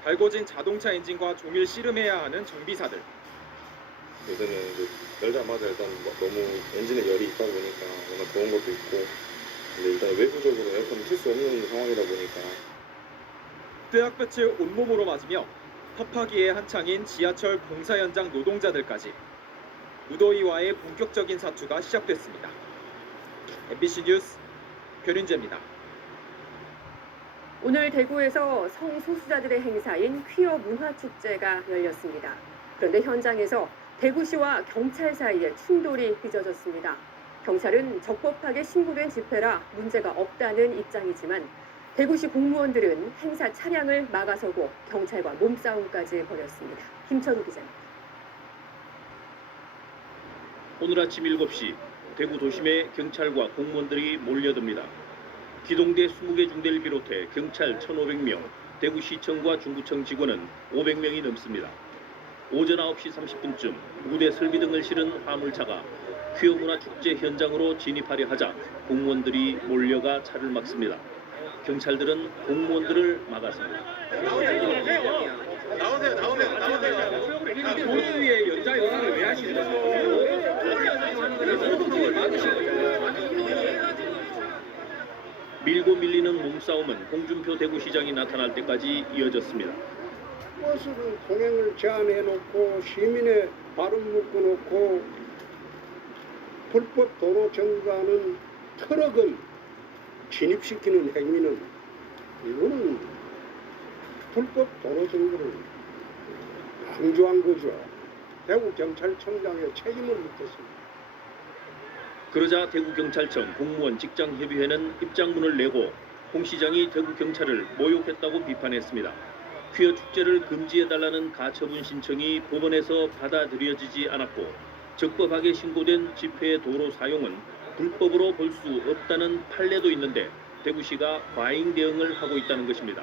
달궈진 자동차 엔진과 종일 씨름해야 하는 정비사들. 요새는 이제 열자마자 일단 너무 엔진에 열이 있다 보니까 워낙 더운 것도 있고, 근데 일단 외부적으로 에어컨을 틀 수 없는 상황이다 보니까 뜨악볕을 온몸으로 맞으며 섭하기에 한창인 지하철 공사 현장 노동자들까지 무더위와의 본격적인 사투가 시작됐습니다. MBC 뉴스 변윤재입니다. 오늘 대구에서 성소수자들의 행사인 퀴어 문화축제가 열렸습니다. 그런데 현장에서 대구시와 경찰 사이에 충돌이 빚어졌습니다. 경찰은 적법하게 신고된 집회라 문제가 없다는 입장이지만 대구시 공무원들은 행사 차량을 막아서고 경찰과 몸싸움까지 벌였습니다. 김철우 기자입니다. 오늘 아침 7시 대구 도심에 경찰과 공무원들이 몰려듭니다. 기동대 20개 중대를 비롯해 경찰 1,500명, 대구시청과 중구청 직원은 500명이 넘습니다. 오전 9시 30분쯤 무대 설비 등을 실은 화물차가 퀴어 문화축제 현장으로 진입하려 하자 공무원들이 몰려가 차를 막습니다. 경찰들은 공무원들을 막았습니다. 도로 위에 연자 영상을 왜 하시는 거예요? 밀고 밀리는 몸싸움은 홍준표 대구시장이 나타날 때까지 이어졌습니다. 버스를 통행을 제한해놓고 시민의 발음 묶어놓고 불법 도로 정거하는 트럭을 진입시키는 행위는 이거는 불법 도로 정거를 강조한 거죠. 대구경찰청장의 책임을 묻겠습니다. 그러자 대구경찰청 공무원 직장협의회는 입장문을 내고 홍 시장이 대구경찰을 모욕했다고 비판했습니다. 퀴어 축제를 금지해달라는 가처분 신청이 법원에서 받아들여지지 않았고 적법하게 신고된 집회 도로 사용은 불법으로 볼 수 없다는 판례도 있는데 대구시가 과잉 대응을 하고 있다는 것입니다.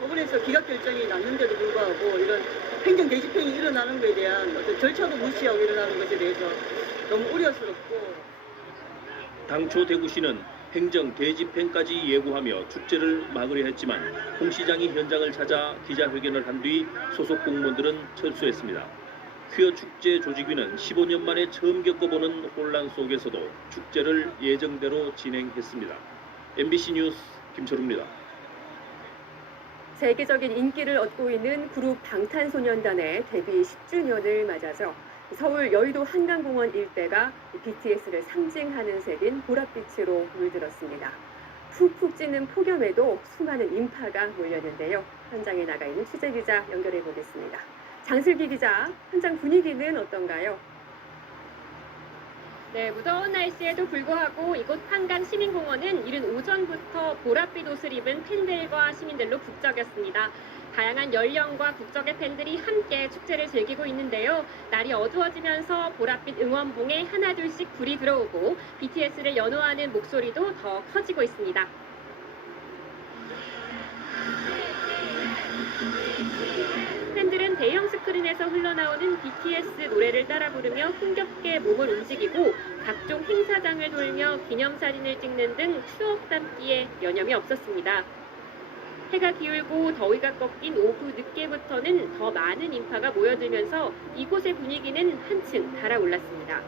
법원에서 기각 결정이 났는데도 불구하고 이런 행정 대집행이 일어나는 것에 대한 어떤 절차도 무시하고 일어나는 것에 대해서 너무 우려스럽고 당초 대구시는 행정 대집행까지 예고하며 축제를 막으려 했지만 홍 시장이 현장을 찾아 기자회견을 한 뒤 소속 공무원들은 철수했습니다. 퀴어 축제 조직위는 15년 만에 처음 겪어보는 혼란 속에서도 축제를 예정대로 진행했습니다. MBC 뉴스 김철우입니다. 세계적인 인기를 얻고 있는 그룹 방탄소년단의 데뷔 10주년을 맞아서 서울 여의도 한강공원 일대가 BTS를 상징하는 색인 보랏빛으로 물들었습니다. 푹푹 찌는 폭염에도 수많은 인파가 몰렸는데요. 현장에 나가 있는 취재기자 연결해 보겠습니다. 장슬기 기자, 현장 분위기는 어떤가요? 네, 무더운 날씨에도 불구하고 이곳 한강 시민공원은 이른 오전부터 보랏빛 옷을 입은 팬들과 시민들로 북적였습니다. 다양한 연령과 국적의 팬들이 함께 축제를 즐기고 있는데요. 날이 어두워지면서 보랏빛 응원봉에 하나둘씩 불이 들어오고 BTS를 연호하는 목소리도 더 커지고 있습니다. 팬들은 대형 스크린에서 흘러나오는 BTS 노래를 따라 부르며 흥겹게 몸을 움직이고 각종 행사장을 돌며 기념사진을 찍는 등 추억 담기에 여념이 없었습니다. 해가 기울고 더위가 꺾인 오후 늦게부터는 더 많은 인파가 모여들면서 이곳의 분위기는 한층 달아올랐습니다.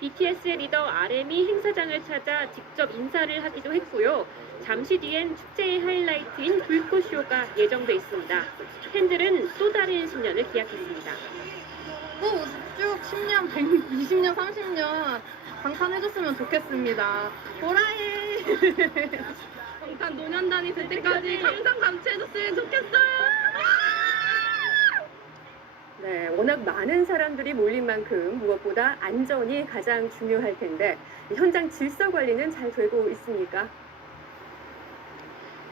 BTS의 리더 RM이 행사장을 찾아 직접 인사를 하기도 했고요. 잠시 뒤엔 축제의 하이라이트인 불꽃쇼가 예정돼 있습니다. 팬들은 또 다른 신년을 기약했습니다. 쭉 10년, 120년, 30년 방탄해줬으면 좋겠습니다. 보라해! 방탄 노년단이 될 때까지 항상 감치해줬으면 좋겠어요! 네, 워낙 많은 사람들이 몰린 만큼 무엇보다 안전이 가장 중요할 텐데 현장 질서 관리는 잘 되고 있습니까?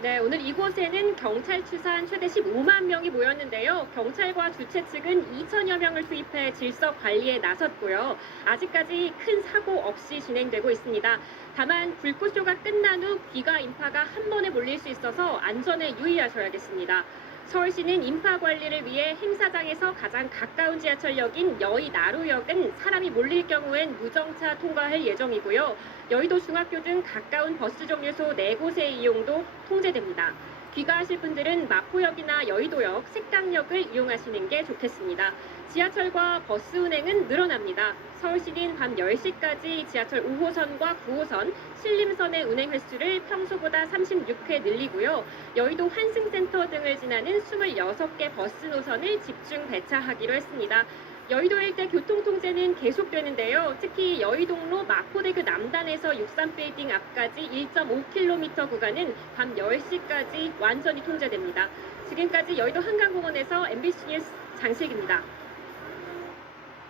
네, 오늘 이곳에는 경찰 추산 최대 15만 명이 모였는데요. 경찰과 주최 측은 2천여 명을 투입해 질서 관리에 나섰고요. 아직까지 큰 사고 없이 진행되고 있습니다. 다만 불꽃쇼가 끝난 후 귀가 인파가 한 번에 몰릴 수 있어서 안전에 유의하셔야겠습니다. 서울시는 인파 관리를 위해 행사장에서 가장 가까운 지하철역인 여의 나루역은 사람이 몰릴 경우엔 무정차 통과할 예정이고요. 여의도 중학교 등 가까운 버스 정류소 4곳의 이용도 통제됩니다. 귀가하실 분들은 마포역이나 여의도역, 색강역을 이용하시는 게 좋겠습니다. 지하철과 버스 운행은 늘어납니다. 서울시는 밤 10시까지 지하철 5호선과 9호선, 신림선의 운행 횟수를 평소보다 36회 늘리고요. 여의도 환승센터 등을 지나는 26개 버스 노선을 집중 배차하기로 했습니다. 여의도 일대 교통통제는 계속되는데요. 특히 여의동로 마포대교 남단에서 63빌딩 앞까지 1.5km 구간은 밤 10시까지 완전히 통제됩니다. 지금까지 여의도 한강공원에서 MBC 뉴스 장식입니다.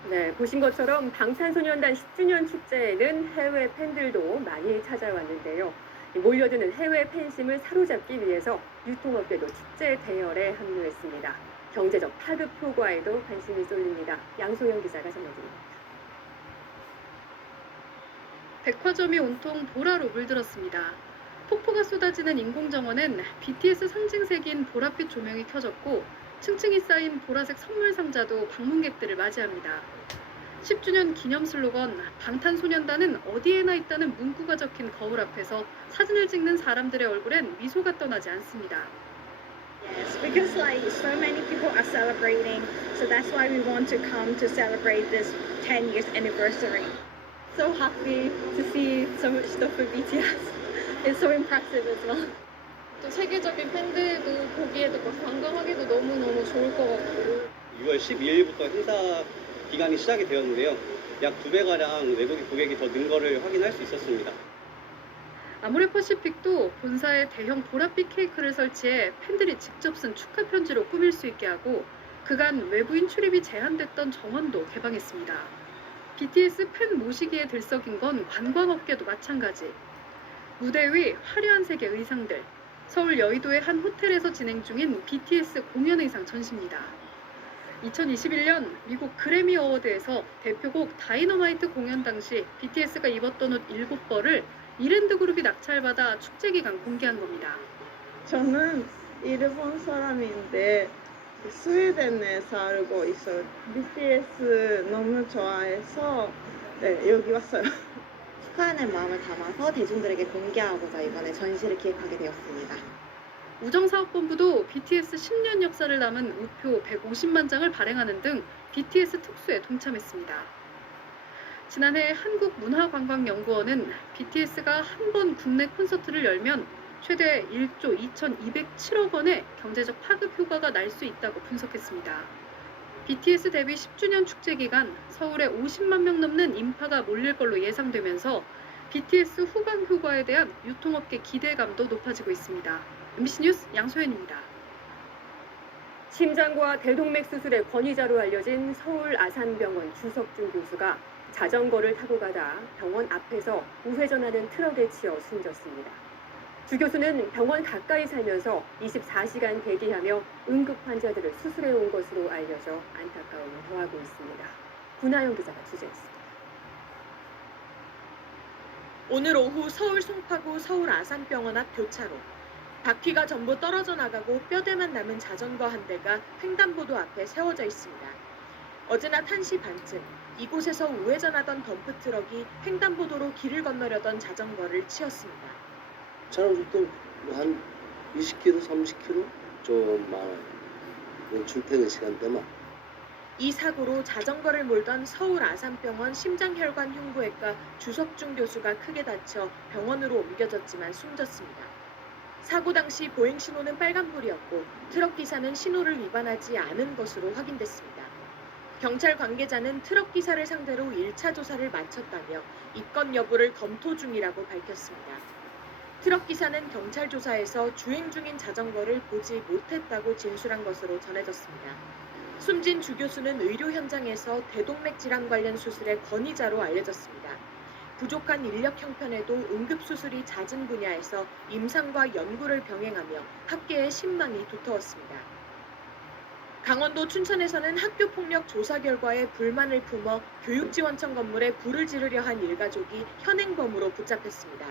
네, 보신 것처럼 방탄소년단 10주년 축제에는 해외 팬들도 많이 찾아왔는데요. 몰려드는 해외 팬심을 사로잡기 위해서 유통업계도 축제 대열에 합류했습니다. 경제적 파급 효과에도 관심이 쏠립니다. 양소영 기자가 전해드립니다. 백화점이 온통 보라로 물들었습니다. 폭포가 쏟아지는 인공정원엔 BTS 상징색인 보랏빛 조명이 켜졌고 층층이 쌓인 보라색 선물 상자도 방문객들을 맞이합니다. 10주년 기념 슬로건 방탄소년단은 어디에나 있다는 문구가 적힌 거울 앞에서 사진을 찍는 사람들의 얼굴엔 미소가 떠나지 않습니다. Yes, because like so many people are celebrating, so that's why we want to come to celebrate this 10 years anniversary. So happy to see so much stuff with BTS. It's so impressive as well. 또 세계적인 팬들도 보기에도 관광하기도 너무너무 좋을 것 같고 6월 12일부터 행사 기간이 시작이 되었는데요. 약 2배가량 외국인 고객이 더 는 거를 확인할 수 있었습니다. 아모레퍼시픽도 본사에 대형 보랏빛 케이크를 설치해 팬들이 직접 쓴 축하 편지로 꾸밀 수 있게 하고 그간 외부인 출입이 제한됐던 정원도 개방했습니다. BTS 팬 모시기에 들썩인 건 관광업계도 마찬가지. 무대 위 화려한 색의 의상들, 서울 여의도의 한 호텔에서 진행 중인 BTS 공연 의상 전시입니다. 2021년 미국 그래미 어워드에서 대표곡 다이너마이트 공연 당시 BTS가 입었던 옷 7벌을 이랜드 그룹이 낙찰받아 축제 기간 공개한 겁니다. 저는 일본 사람인데 스웨덴에 살고 있어요. BTS 너무 좋아해서 여기 왔어요. 축하하는 마음을 담아서 대중들에게 공개하고자 이번에 전시를 기획하게 되었습니다. 우정사업본부도 BTS 10년 역사를 담은 우표 150만 장을 발행하는 등 BTS 특수에 동참했습니다. 지난해 한국문화관광연구원은 BTS가 한 번 국내 콘서트를 열면 최대 1조 2,207억 원의 경제적 파급 효과가 날 수 있다고 분석했습니다. BTS 데뷔 10주년 축제 기간 서울에 50만 명 넘는 인파가 몰릴 걸로 예상되면서 BTS 후방 효과에 대한 유통업계 기대감도 높아지고 있습니다. MBC 뉴스 양소연입니다. 심장과 대동맥 수술의 권위자로 알려진 서울 아산병원 주석준 교수가 자전거를 타고 가다 병원 앞에서 우회전하는 트럭에 치여 숨졌습니다. 주 교수는 병원 가까이 살면서 24시간 대기하며 응급 환자들을 수술해 온 것으로 알려져 안타까움을 더하고 있습니다. 구나영 기자가 취재했습니다. 오늘 오후 서울 송파구 서울 아산병원 앞 교차로. 바퀴가 전부 떨어져 나가고 뼈대만 남은 자전거 한 대가 횡단보도 앞에 세워져 있습니다. 어제 낮 1시 반쯤 이곳에서 우회전하던 덤프트럭이 횡단보도로 길을 건너려던 자전거를 치었습니다. 차량 속도 한 20km, 30km 좀 많아요. 출퇴근 시간대만. 이 사고로 자전거를 몰던 서울 아산병원 심장혈관 흉부외과 주석중 교수가 크게 다쳐 병원으로 옮겨졌지만 숨졌습니다. 사고 당시 보행 신호는 빨간불이었고 트럭 기사는 신호를 위반하지 않은 것으로 확인됐습니다. 경찰 관계자는 트럭 기사를 상대로 1차 조사를 마쳤다며 입건 여부를 검토 중이라고 밝혔습니다. 트럭 기사는 경찰 조사에서 주행 중인 자전거를 보지 못했다고 진술한 것으로 전해졌습니다. 숨진 주 교수는 의료 현장에서 대동맥 질환 관련 수술의 권위자로 알려졌습니다. 부족한 인력 형편에도 응급수술이 잦은 분야에서 임상과 연구를 병행하며 학계의 신망이 두터웠습니다. 강원도 춘천에서는 학교폭력 조사 결과에 불만을 품어 교육지원청 건물에 불을 지르려 한 일가족이 현행범으로 붙잡혔습니다.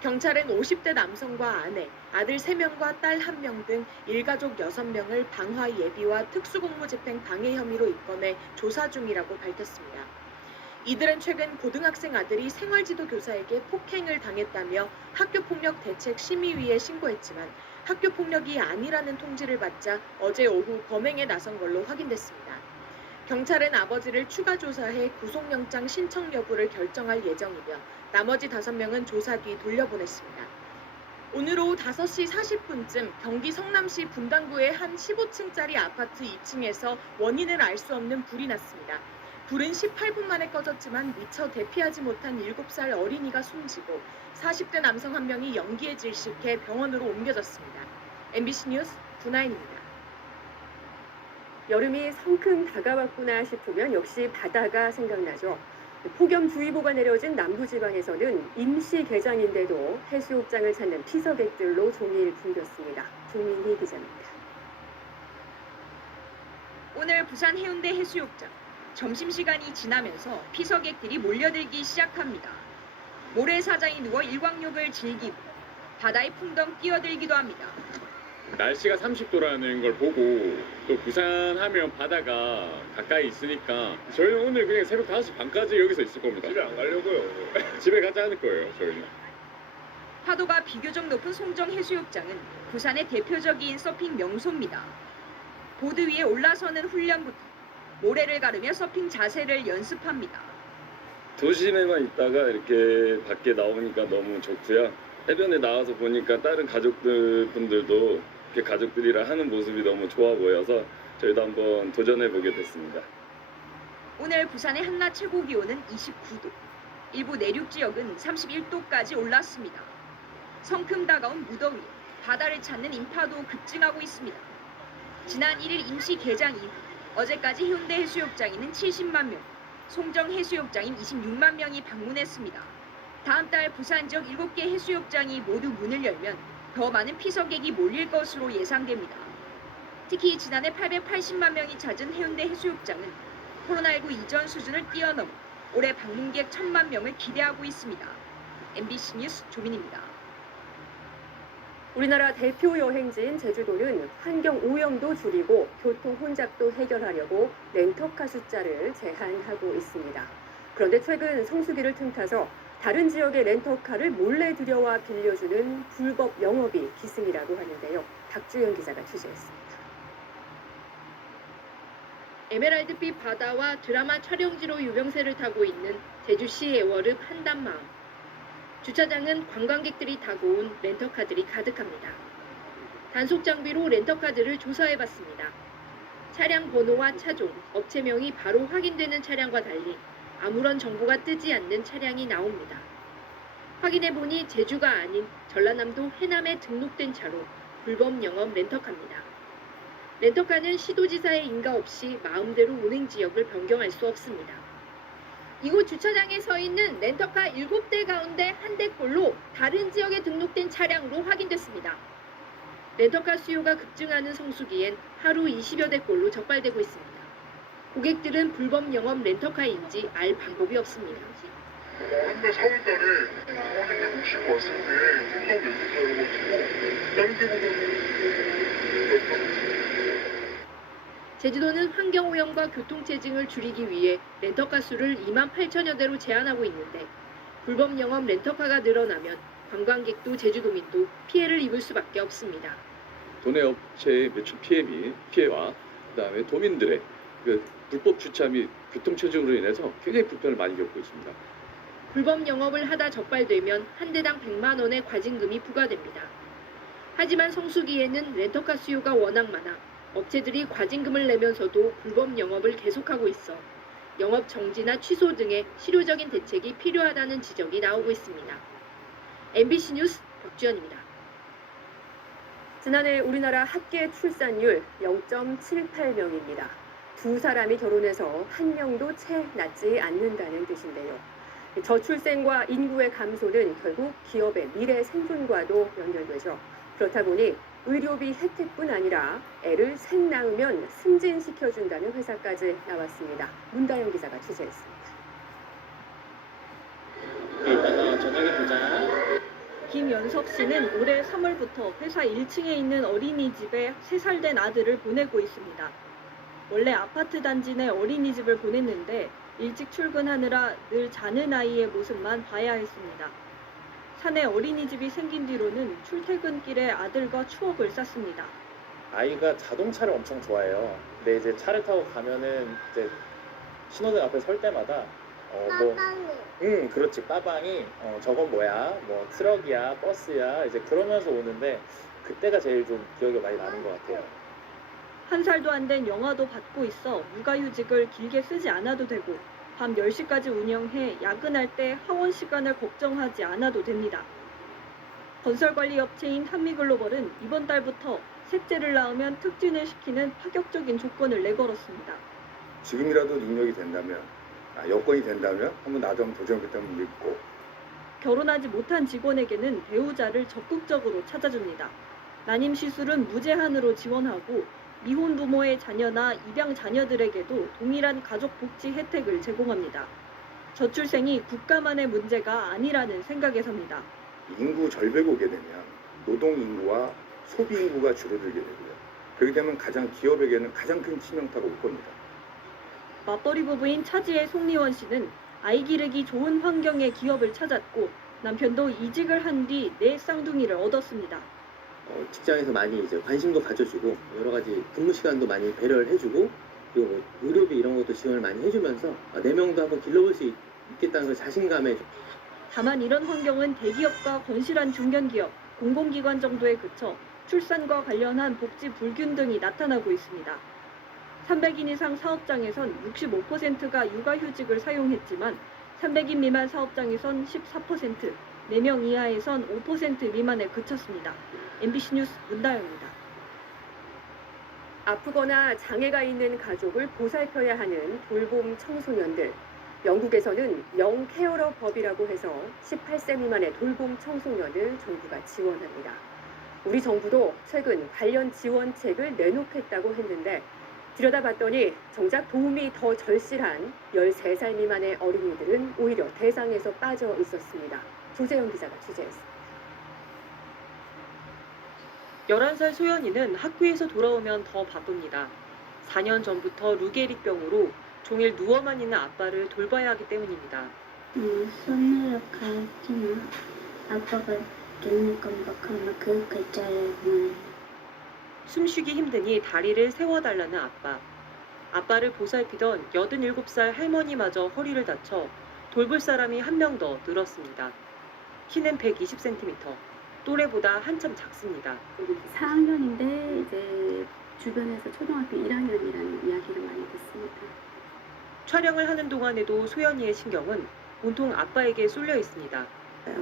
경찰은 50대 남성과 아내, 아들 3명과 딸 1명 등 일가족 6명을 방화 예비와 특수공무집행 방해 혐의로 입건해 조사 중이라고 밝혔습니다. 이들은 최근 고등학생 아들이 생활지도 교사에게 폭행을 당했다며 학교폭력 대책심의위에 신고했지만 학교폭력이 아니라는 통지를 받자 어제 오후 범행에 나선 걸로 확인됐습니다. 경찰은 아버지를 추가 조사해 구속영장 신청 여부를 결정할 예정이며 나머지 5명은 조사 뒤 돌려보냈습니다. 오늘 오후 5시 40분쯤 경기 성남시 분당구의 한 15층짜리 아파트 2층에서 원인을 알 수 없는 불이 났습니다. 불은 18분 만에 꺼졌지만 미처 대피하지 못한 7살 어린이가 숨지고 40대 남성 1명이 연기에 질식해 병원으로 옮겨졌습니다. MBC 뉴스 구나인입니다. 여름이 성큼 다가왔구나 싶으면 역시 바다가 생각나죠. 폭염주의보가 내려진 남부지방에서는 임시 개장인데도 해수욕장을 찾는 피서객들로 종일 붐볐습니다. 조민희 기자입니다. 오늘 부산 해운대 해수욕장. 점심시간이 지나면서 피서객들이 몰려들기 시작합니다. 모래사장에 누워 일광욕을 즐기고 바다에 풍덩 뛰어들기도 합니다. 날씨가 30도라는 걸 보고 또 부산 하면 바다가 가까이 있으니까 저희는 오늘 그냥 새벽 5시 반까지 여기서 있을 겁니다. 집에 안 가려고요. 집에 가지 않을 거예요, 저희는. 파도가 비교적 높은 송정 해수욕장은 부산의 대표적인 서핑 명소입니다. 보드 위에 올라서는 훈련부터 모래를 가르며 서핑 자세를 연습합니다. 도심에만 있다가 이렇게 밖에 나오니까 너무 좋고요. 해변에 나와서 보니까 다른 분들도 이렇게 가족들이랑 하는 모습이 너무 좋아 보여서 저희도 한번 도전해 보게 됐습니다. 오늘 부산의 한낮 최고 기온은 29도, 일부 내륙 지역은 31도까지 올랐습니다. 성큼 다가온 무더위에 바다를 찾는 인파도 급증하고 있습니다. 지난 1일 임시 개장 이후 어제까지 해운대 해수욕장에는 70만 명, 송정 해수욕장인 26만 명이 방문했습니다. 다음 달 부산 지역 7개 해수욕장이 모두 문을 열면 더 많은 피서객이 몰릴 것으로 예상됩니다. 특히 지난해 880만 명이 찾은 해운대 해수욕장은 코로나19 이전 수준을 뛰어넘어 올해 방문객 1,000만 명을 기대하고 있습니다. MBC 뉴스 조민입니다. 우리나라 대표 여행지인 제주도는 환경 오염도 줄이고 교통 혼잡도 해결하려고 렌터카 숫자를 제한하고 있습니다. 그런데 최근 성수기를 틈타서 다른 지역의 렌터카를 몰래 들여와 빌려주는 불법 영업이 기승이라고 하는데요. 박주영 기자가 취재했습니다. 에메랄드빛 바다와 드라마 촬영지로 유명세를 타고 있는 제주시 애월읍 한단마을. 주차장은 관광객들이 타고 온 렌터카들이 가득합니다. 단속 장비로 렌터카들을 조사해봤습니다. 차량 번호와 차종, 업체명이 바로 확인되는 차량과 달리 아무런 정보가 뜨지 않는 차량이 나옵니다. 확인해보니 제주가 아닌 전라남도 해남에 등록된 차로 불법 영업 렌터카입니다. 렌터카는 시도지사의 인가 없이 마음대로 운행 지역을 변경할 수 없습니다. 이곳 주차장에 서 있는 렌터카 7대 가운데 1대꼴로 다른 지역에 등록된 차량으로 확인됐습니다. 렌터카 수요가 급증하는 성수기엔 하루 20여 대꼴로 적발되고 있습니다. 고객들은 불법 영업 렌터카인지 알 방법이 없습니다. 한달 4월달에 부모님들 모시고 왔을 때 불법 렌터카여가지고 다른 데보다는 제주도는 환경오염과 교통체증을 줄이기 위해 렌터카 수를 28,000여 대로 제한하고 있는데 불법 영업 렌터카가 늘어나면 관광객도 제주도민도 피해를 입을 수밖에 없습니다. 도내 업체의 매출 피해와 그다음에 도민들의 그 불법 주차 및 교통체증으로 인해서 굉장히 불편을 많이 겪고 있습니다. 불법 영업을 하다 적발되면 한 대당 100만 원의 과징금이 부과됩니다. 하지만 성수기에는 렌터카 수요가 워낙 많아 업체들이 과징금을 내면서도 불법 영업을 계속하고 있어 영업 정지나 취소 등의 실효적인 대책이 필요하다는 지적이 나오고 있습니다. MBC 뉴스 박주연입니다. 지난해 우리나라 합계 출산율 0.78명입니다. 두 사람이 결혼해서 한 명도 채 낳지 않는다는 뜻인데요. 저출생과 인구의 감소는 결국 기업의 미래 생존과도 연결되죠. 그렇다 보니 의료비 혜택뿐 아니라 애를 생 낳으면 승진시켜준다는 회사까지 나왔습니다. 문다영 기자가 취재했습니다. 이따가 저녁에 보자. 김연석 씨는 올해 3월부터 회사 1층에 있는 어린이집에 3살 된 아들을 보내고 있습니다. 원래 아파트 단지 내 어린이집을 보냈는데 일찍 출근하느라 늘 자는 아이의 모습만 봐야 했습니다. 산에 어린이집이 생긴 뒤로는 출퇴근길에 아들과 추억을 쌓습니다. 아이가 자동차를 엄청 좋아해요. 근데 이제 차를 타고 가면은 이제 신호등 앞에 설 때마다 그렇지, 빠방이 저건 뭐야, 뭐 트럭이야, 버스야, 이제 그러면서 오는데 그때가 제일 좀 기억이 많이 나는 것 같아요. 1살도 안 된 영아도 받고 있어 육아휴직을 길게 쓰지 않아도 되고 밤 10시까지 운영해 야근할 때 하원 시간을 걱정하지 않아도 됩니다. 건설관리업체인 한미글로벌은 이번 달부터 셋째를 낳으면 특진을 시키는 파격적인 조건을 내걸었습니다. 지금이라도 능력이 된다면, 여건이 된다면 한번 나도 한번 도전해보겠다는 믿고. 결혼하지 못한 직원에게는 배우자를 적극적으로 찾아줍니다. 난임 시술은 무제한으로 지원하고 미혼 부모의 자녀나 입양 자녀들에게도 동일한 가족 복지 혜택을 제공합니다. 저출생이 국가만의 문제가 아니라는 생각에서입니다. 인구 절벽이 오게 되면 노동 인구와 소비 인구가 줄어들게 되고요. 그렇게 되면 가장 기업에게는 가장 큰 치명타가 올 겁니다. 맞벌이 부부인 차지의 송리원 씨는 아이 기르기 좋은 환경의 기업을 찾았고 남편도 이직을 한 뒤 내 쌍둥이를 얻었습니다. 직장에서 많이 이제 관심도 가져주고 여러 가지 근무 시간도 많이 배려를 해주고 그리고 뭐 의료비 이런 것도 지원을 많이 해주면서 4명도 한번 길러볼 수 있겠다는 그 자신감에. 다만 이런 환경은 대기업과 건실한 중견기업, 공공기관 정도에 그쳐 출산과 관련한 복지 불균등이 나타나고 있습니다. 300인 이상 사업장에선 65%가 육아휴직을 사용했지만 300인 미만 사업장에선 14%, 4명 이하에선 5% 미만에 그쳤습니다. MBC 뉴스 문다영입니다. 아프거나 장애가 있는 가족을 보살펴야 하는 돌봄 청소년들. 영국에서는 영 케어러 법이라고 해서 18세 미만의 돌봄 청소년을 정부가 지원합니다. 우리 정부도 최근 관련 지원책을 내놓겠다고 했는데 들여다봤더니 정작 도움이 더 절실한 13살 미만의 어린이들은 오히려 대상에서 빠져 있었습니다. 조재영 기자가 취재했습니다. 11살 소연이는 학교에서 돌아오면 더 바쁩니다. 4년 전부터 루게릭병으로 종일 누워만 있는 아빠를 돌봐야 하기 때문입니다. 손으로 가르치면 아빠가 눈을 깜빡하면 그 글자를 보내. 숨쉬기 힘드니 다리를 세워달라는 아빠. 아빠를 보살피던 87살 할머니마저 허리를 다쳐 돌볼 사람이 한 명 더 늘었습니다. 키는 120cm, 또래보다 한참 작습니다. 4학년인데 이제 주변에서 초등학교 1학년이라는 이야기를 많이 듣습니다. 촬영을 하는 동안에도 소연이의 신경은 온통 아빠에게 쏠려 있습니다.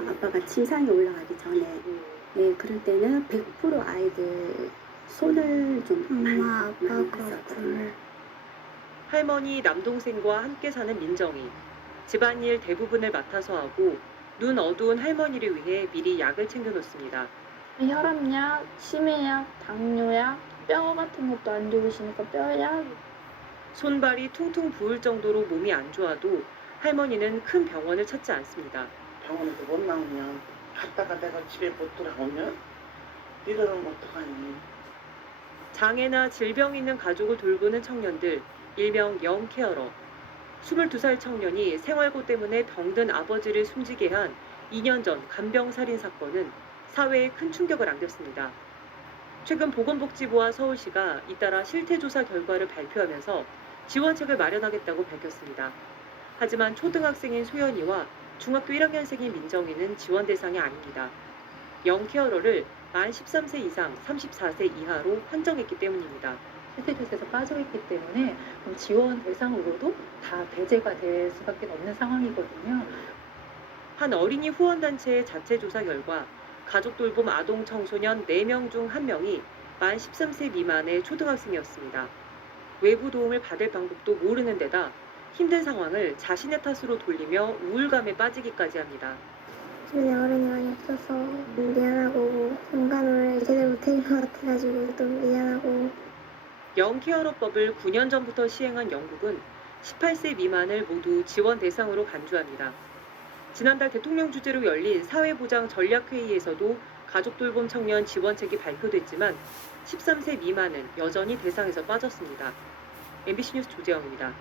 아빠가 침상에 올라가기 전에 그럴 때는 100% 아이들 손을 좀 엄마, 많이 아빠가 봤었거든요. 할머니, 남동생과 함께 사는 민정이 집안일 대부분을 맡아서 하고 눈 어두운 할머니를 위해 미리 약을 챙겨놓습니다. 혈압약, 치매약, 당뇨약, 뼈 같은 것도 안 좋으시니까 뼈약. 손발이 퉁퉁 부을 정도로 몸이 안 좋아도 할머니는 큰 병원을 찾지 않습니다. 병원에서 못 나오면 갔다가 내가 집에 못 돌아오면 이러면 어떡하니. 장애나 질병 있는 가족을 돌보는 청년들, 일명 영케어러. 22살 청년이 생활고 때문에 병든 아버지를 숨지게 한 2년 전 간병살인 사건은 사회에 큰 충격을 안겼습니다. 최근 보건복지부와 서울시가 잇따라 실태조사 결과를 발표하면서 지원책을 마련하겠다고 밝혔습니다. 하지만 초등학생인 소연이와 중학교 1학년생인 민정이는 지원 대상이 아닙니다. 영케어러를 만 13세 이상 34세 이하로 한정했기 때문입니다. 실태조사에서 빠져있기 때문에 그럼 지원 대상으로도 다 배제가 될 수밖에 없는 상황이거든요. 한 어린이 후원단체의 자체 조사 결과 가족 돌봄 아동 청소년 4명 중 1명이 만 13세 미만의 초등학생이었습니다. 외부 도움을 받을 방법도 모르는 데다 힘든 상황을 자신의 탓으로 돌리며 우울감에 빠지기까지 합니다. 주변에 어른이 많이 없어서 미안하고 공간을 제대로 못해준 것 같아가지고 또 미안하고. 영케어러법을 9년 전부터 시행한 영국은 18세 미만을 모두 지원 대상으로 간주합니다. 지난달 대통령 주재로 열린 사회보장 전략회의에서도 가족돌봄 청년 지원책이 발표됐지만 13세 미만은 여전히 대상에서 빠졌습니다. MBC 뉴스 조재영입니다.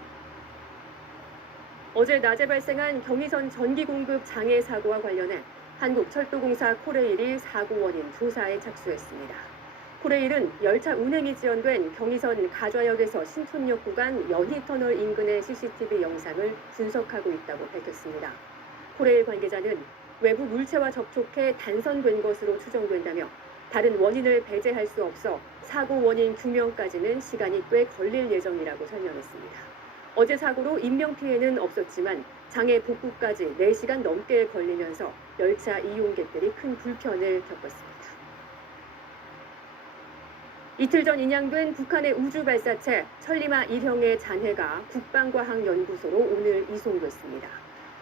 어제 낮에 발생한 경의선 전기공급 장애 사고와 관련해 한국철도공사 코레일이 사고 원인 조사에 착수했습니다. 코레일은 열차 운행이 지연된 경의선 가좌역에서 신촌역 구간 연희터널 인근의 CCTV 영상을 분석하고 있다고 밝혔습니다. 코레일 관계자는 외부 물체와 접촉해 단선된 것으로 추정된다며 다른 원인을 배제할 수 없어 사고 원인 규명까지는 시간이 꽤 걸릴 예정이라고 설명했습니다. 어제 사고로 인명피해는 없었지만 장애 복구까지 4시간 넘게 걸리면서 열차 이용객들이 큰 불편을 겪었습니다. 이틀 전 인양된 북한의 우주 발사체 천리마 1형의 잔해가 국방과학연구소로 오늘 이송됐습니다.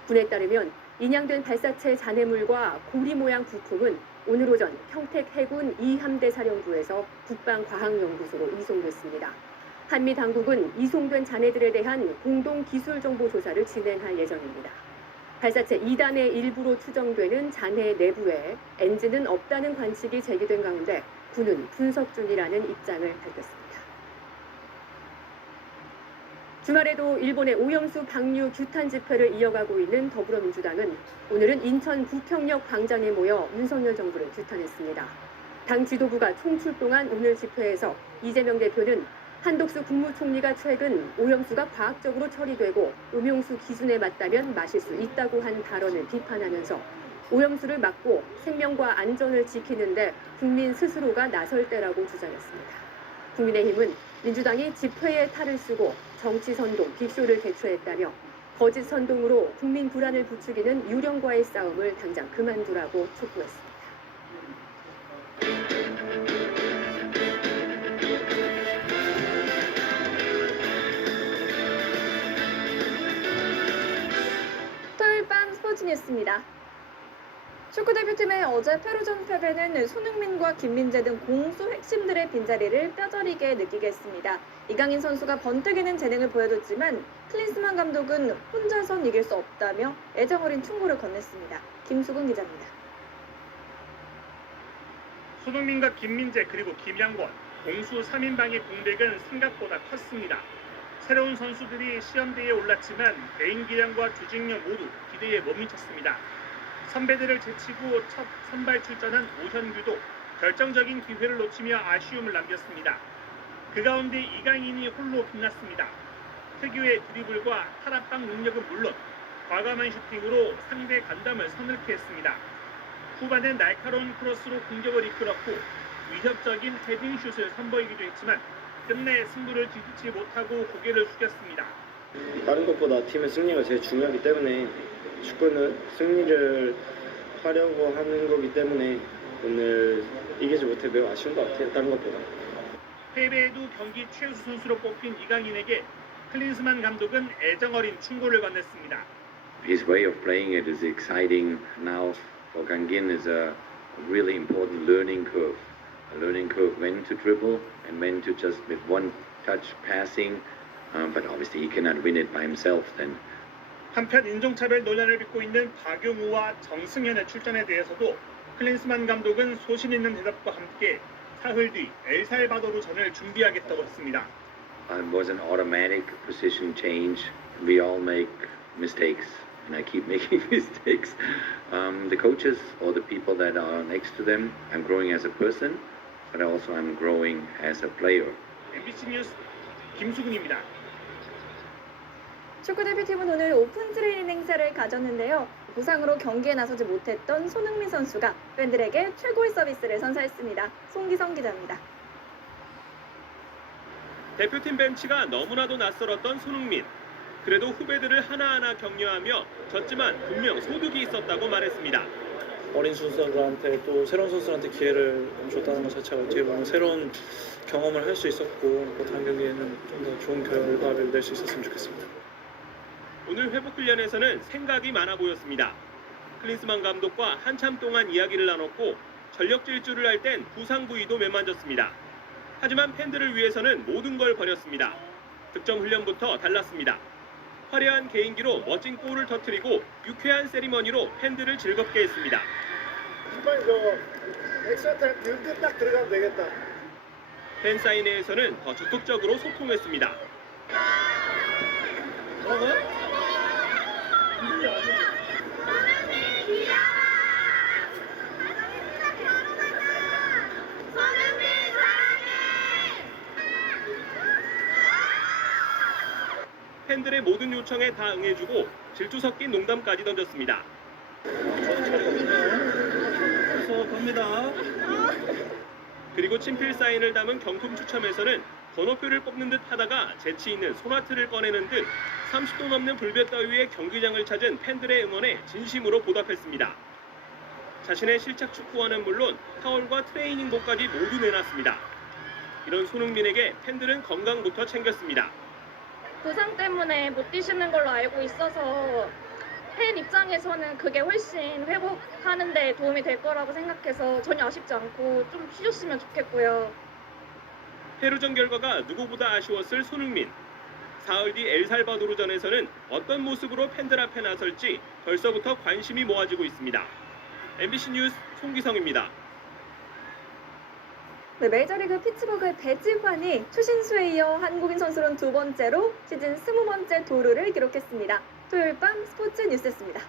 군에 따르면 인양된 발사체 잔해물과 고리 모양 부품은 오늘 오전 평택 해군 2함대 사령부에서 국방과학연구소로 이송됐습니다. 한미 당국은 이송된 잔해들에 대한 공동 기술 정보 조사를 진행할 예정입니다. 발사체 2단의 일부로 추정되는 잔해 내부에 엔진은 없다는 관측이 제기된 가운데 군은 분석 중이라는 입장을 밝혔습니다. 주말에도 일본의 오염수 방류 규탄 집회를 이어가고 있는 더불어민주당은 오늘은 인천 부평역 광장에 모여 윤석열 정부를 규탄했습니다. 당 지도부가 총출동한 오늘 집회에서 이재명 대표는 한덕수 국무총리가 최근 오염수가 과학적으로 처리되고 음용수 기준에 맞다면 마실 수 있다고 한 발언을 비판하면서 오염수를 막고 생명과 안전을 지키는데 국민 스스로가 나설 때라고 주장했습니다. 국민의힘은 민주당이 집회에 탈을 쓰고 정치 선동, 빅쇼를 개최했다며 거짓 선동으로 국민 불안을 부추기는 유령과의 싸움을 당장 그만두라고 촉구했습니다. 토요일 밤 스포츠 뉴스입니다. 축구대표팀의 어제 페루전 패배는 손흥민과 김민재 등 공수 핵심들의 빈자리를 뼈저리게 느끼게 했습니다. 이강인 선수가 번뜩이는 재능을 보여줬지만 클린스만 감독은 혼자선 이길 수 없다며 애정어린 충고를 건넸습니다. 김수근 기자입니다. 손흥민과 김민재 그리고 김양권, 공수 3인방의 공백은 생각보다 컸습니다. 새로운 선수들이 시험대에 올랐지만 개인 기량과 조직력 모두 기대에 못 미쳤습니다. 선배들을 제치고 첫 선발 출전한 오현규도 결정적인 기회를 놓치며 아쉬움을 남겼습니다. 그 가운데 이강인이 홀로 빛났습니다. 특유의 드리블과 탈압박 능력은 물론 과감한 슈팅으로 상대 간담을 서늘케 했습니다. 후반엔 날카로운 크로스로 공격을 이끌었고 위협적인 헤딩슛을 선보이기도 했지만 끝내 승부를 뒤집지 못하고 고개를 숙였습니다. 다른 것보다 팀의 승리가 제일 중요하기 때문에 축구는 승리를 하려고 하는 거기 때문에 오늘 이기지 못해 매우 아쉬운 것 같아요. 다른 것보다. 패배에도 경기 최우수 선수로 뽑힌 이강인에게 클린스만 감독은 애정어린 충고를 건넸습니다. His way of playing it is exciting. Now for Gangin is a really important learning curve. A learning curve when to dribble and when to just with one touch passing. But obviously he cannot win it by himself then. 한편 인종차별 논란을 빚고 있는 박용우와 정승현의 출전에 대해서도 클린스만 감독은 소신 있는 대답과 함께 사흘 뒤 엘살바도르 전을 준비하겠다고 했습니다. It was an automatic position change. We all make mistakes, and I keep making mistakes. The coaches or the people that are next to them, I'm growing as a person. but also I'm growing as a player. MBC 뉴스 김수근입니다. 축구대표팀은 오늘 오픈 트레이닝 행사를 가졌는데요. 부상으로 경기에 나서지 못했던 손흥민 선수가 팬들에게 최고의 서비스를 선사했습니다. 송기성 기자입니다. 대표팀 벤치가 너무나도 낯설었던 손흥민. 그래도 후배들을 하나하나 격려하며 졌지만 분명 소득이 있었다고 말했습니다. 어린 선수들한테 또 새로운 선수들한테 기회를 줬다는 것 자체가 어떻게 보면 새로운 경험을 할 수 있었고 또 다음 경기에는 좀 더 좋은 결과를 낼 수 있었으면 좋겠습니다. 오늘 회복 훈련에서는 생각이 많아 보였습니다. 클린스만 감독과 한참 동안 이야기를 나눴고 전력 질주를 할 땐 부상 부위도 매만졌습니다. 하지만 팬들을 위해서는 모든 걸 버렸습니다. 득점 훈련부터 달랐습니다. 화려한 개인기로 멋진 골을 터뜨리고 유쾌한 세리머니로 팬들을 즐겁게 했습니다. 이번에 저 엑스트라 타임 이렇게 딱 들어가면 되겠다. 팬 사인회에서는 더 적극적으로 소통했습니다. 팬들의 모든 요청에 다 응해주고 질투 섞인 농담까지 던졌습니다. 갑니다. 그리고 친필 사인을 담은 경품 추첨에서는 번호표를 뽑는 듯 하다가 재치 있는 손아트를 꺼내는 등 30도 넘는 불볕 더위에 경기장을 찾은 팬들의 응원에 진심으로 보답했습니다. 자신의 실착 축구화는 물론 타올과 트레이닝복까지 모두 내놨습니다. 이런 손흥민에게 팬들은 건강부터 챙겼습니다. 부상 때문에 못 뛰시는 걸로 알고 있어서 팬 입장에서는 그게 훨씬 회복하는 데 도움이 될 거라고 생각해서 전혀 아쉽지 않고 좀 쉬셨으면 좋겠고요. 페루전 결과가 누구보다 아쉬웠을 손흥민. 사흘 뒤 엘살바도르전에서는 어떤 모습으로 팬들 앞에 나설지 벌써부터 관심이 모아지고 있습니다. MBC 뉴스 송기성입니다. 네, 메이저리그 피츠버그의 배지환이 추신수에 이어 한국인 선수로는 두 번째로 시즌 20번째 도루를 기록했습니다. 토요일 밤 스포츠 뉴스였습니다.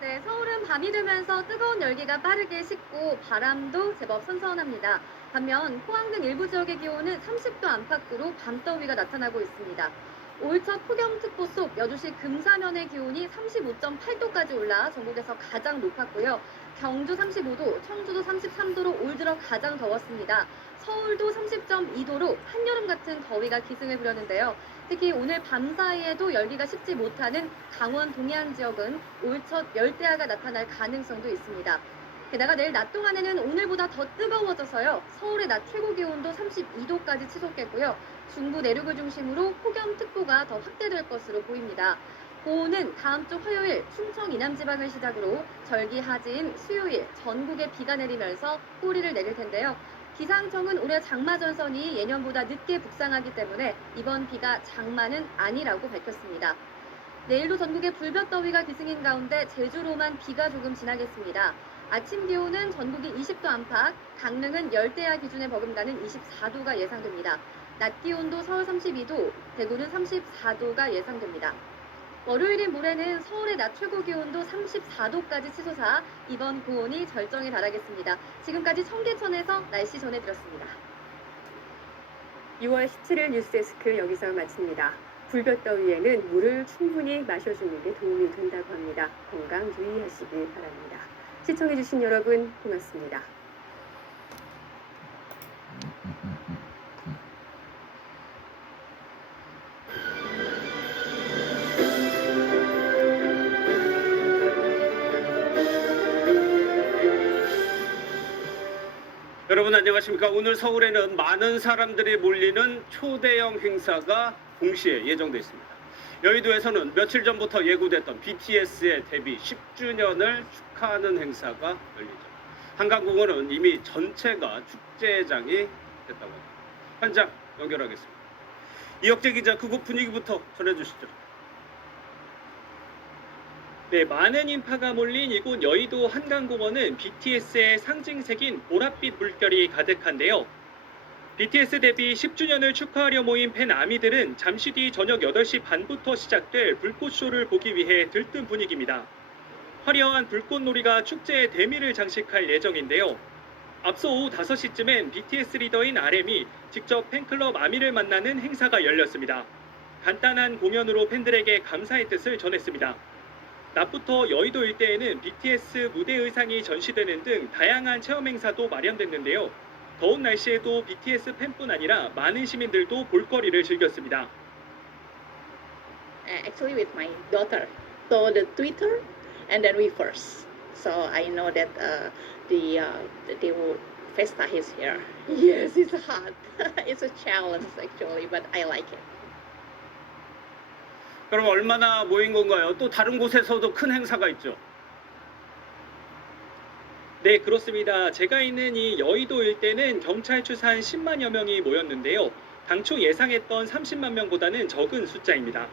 네, 서울은 밤이 되면서 뜨거운 열기가 빠르게 식고 바람도 제법 선선합니다. 반면 포항 등 일부 지역의 기온은 30도 안팎으로 밤더위가 나타나고 있습니다. 올 첫 폭염특보 속 여주시 금사면의 기온이 35.8도까지 올라 전국에서 가장 높았고요. 경주 35도, 청주도 33도로 올 들어 가장 더웠습니다. 서울도 30.2도로 한여름 같은 더위가 기승을 부렸는데요. 특히 오늘 밤 사이에도 열기가 식지 못하는 강원 동해안 지역은 올 첫 열대야가 나타날 가능성도 있습니다. 게다가 내일 낮 동안에는 오늘보다 더 뜨거워져서요. 서울의 낮 최고 기온도 32도까지 치솟겠고요. 중부 내륙을 중심으로 폭염특보가 더 확대될 것으로 보입니다. 고온은 다음 주 화요일 충청 이남 지방을 시작으로 절기 하지인 수요일 전국에 비가 내리면서 꼬리를 내릴 텐데요. 기상청은 올해 장마 전선이 예년보다 늦게 북상하기 때문에 이번 비가 장마는 아니라고 밝혔습니다. 내일도 전국에 불볕더위가 기승인 가운데 제주로만 비가 조금 지나겠습니다. 아침 기온은 전국이 20도 안팎, 강릉은 열대야 기준에 버금가는 24도가 예상됩니다. 낮 기온도 서울 32도, 대구는 34도가 예상됩니다. 월요일인 모레는 서울의 낮 최고 기온도 34도까지 치솟아 이번 고온이 절정에 달하겠습니다. 지금까지 청계천에서 날씨 전해드렸습니다. 6월 17일 뉴스데스크 여기서 마칩니다. 불볕더위에는 물을 충분히 마셔주는 게 도움이 된다고 합니다. 건강 유의하시길 바랍니다. 시청해주신 여러분 고맙습니다. 여러분 안녕하십니까. 오늘 서울에는 많은 사람들이 몰리는 초대형 행사가 동시에 예정되어 있습니다. 여의도에서는 며칠 전부터 예고됐던 BTS의 데뷔 10주년을 축하하는 행사가 열리죠. 한강공원은 이미 전체가 축제장이 됐다고 합니다. 현장 연결하겠습니다. 이혁재 기자, 그곳 분위기부터 전해주시죠. 네, 많은 인파가 몰린 이곳 여의도 한강공원은 BTS의 상징색인 보랏빛 물결이 가득한데요. BTS 데뷔 10주년을 축하하려 모인 팬 아미들은 잠시 뒤 저녁 8시 반부터 시작될 불꽃쇼를 보기 위해 들뜬 분위기입니다. 화려한 불꽃놀이가 축제의 대미를 장식할 예정인데요. 앞서 오후 5시쯤엔 BTS 리더인 RM이 직접 팬클럽 아미를 만나는 행사가 열렸습니다. 간단한 공연으로 팬들에게 감사의 뜻을 전했습니다. 낮부터 여의도 일대에는 BTS 무대 의상이 전시되는 등 다양한 체험 행사도 마련됐는데요. 더운 날씨에도 BTS 팬뿐 아니라 많은 시민들도 볼거리를 즐겼습니다. Actually with my daughter, so the Twitter, and then we first. So I know that the Festa is here. Yes, it's hot. It's a challenge actually, but I like it. 그럼 얼마나 모인 건가요? 또 다른 곳에서도 큰 행사가 있죠. 네, 그렇습니다. 제가 있는 이 여의도 일대는 경찰 추산 10만여 명이 모였는데요. 당초 예상했던 30만 명보다는 적은 숫자입니다.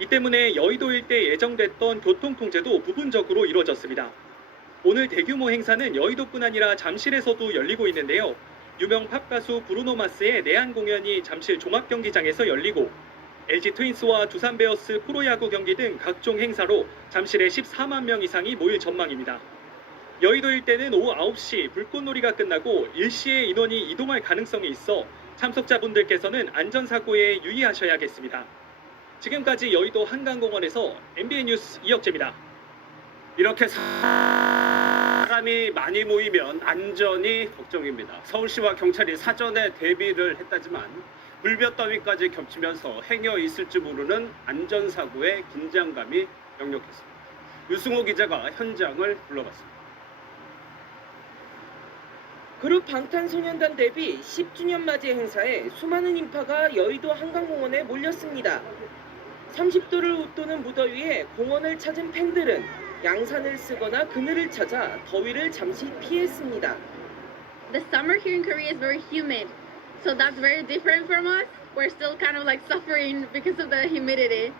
이 때문에 여의도 일대 예정됐던 교통통제도 부분적으로 이루어졌습니다. 오늘 대규모 행사는 여의도뿐 아니라 잠실에서도 열리고 있는데요. 유명 팝 가수 브루노 마스의 내한 공연이 잠실 종합경기장에서 열리고 LG 트윈스와 두산 베어스 프로야구 경기 등 각종 행사로 잠실에 14만 명 이상이 모일 전망입니다. 여의도 일대는 오후 9시 불꽃놀이가 끝나고 일시에 인원이 이동할 가능성이 있어 참석자분들께서는 안전사고에 유의하셔야겠습니다. 지금까지 여의도 한강공원에서 MBN 뉴스 이혁재입니다. 이렇게 사람이 많이 모이면 안전이 걱정입니다. 서울시와 경찰이 사전에 대비를 했다지만 불볕더위까지 겹치면서 행여 있을지 모르는 안전사고의 긴장감이 역력했습니다. 유승호 기자가 현장을 불러봤습니다. 그룹 방탄소년단 데뷔 10주년 맞이 행사에 수많은 인파가 여의도 한강공원에 몰렸습니다. 30도를 웃도는 무더위에 공원을 찾은 팬들은 양산을 쓰거나 그늘을 찾아 더위를 잠시 피했습니다. The summer here in Korea is very humid, so that's very different from us. We're still kind of like suffering because of the humidity.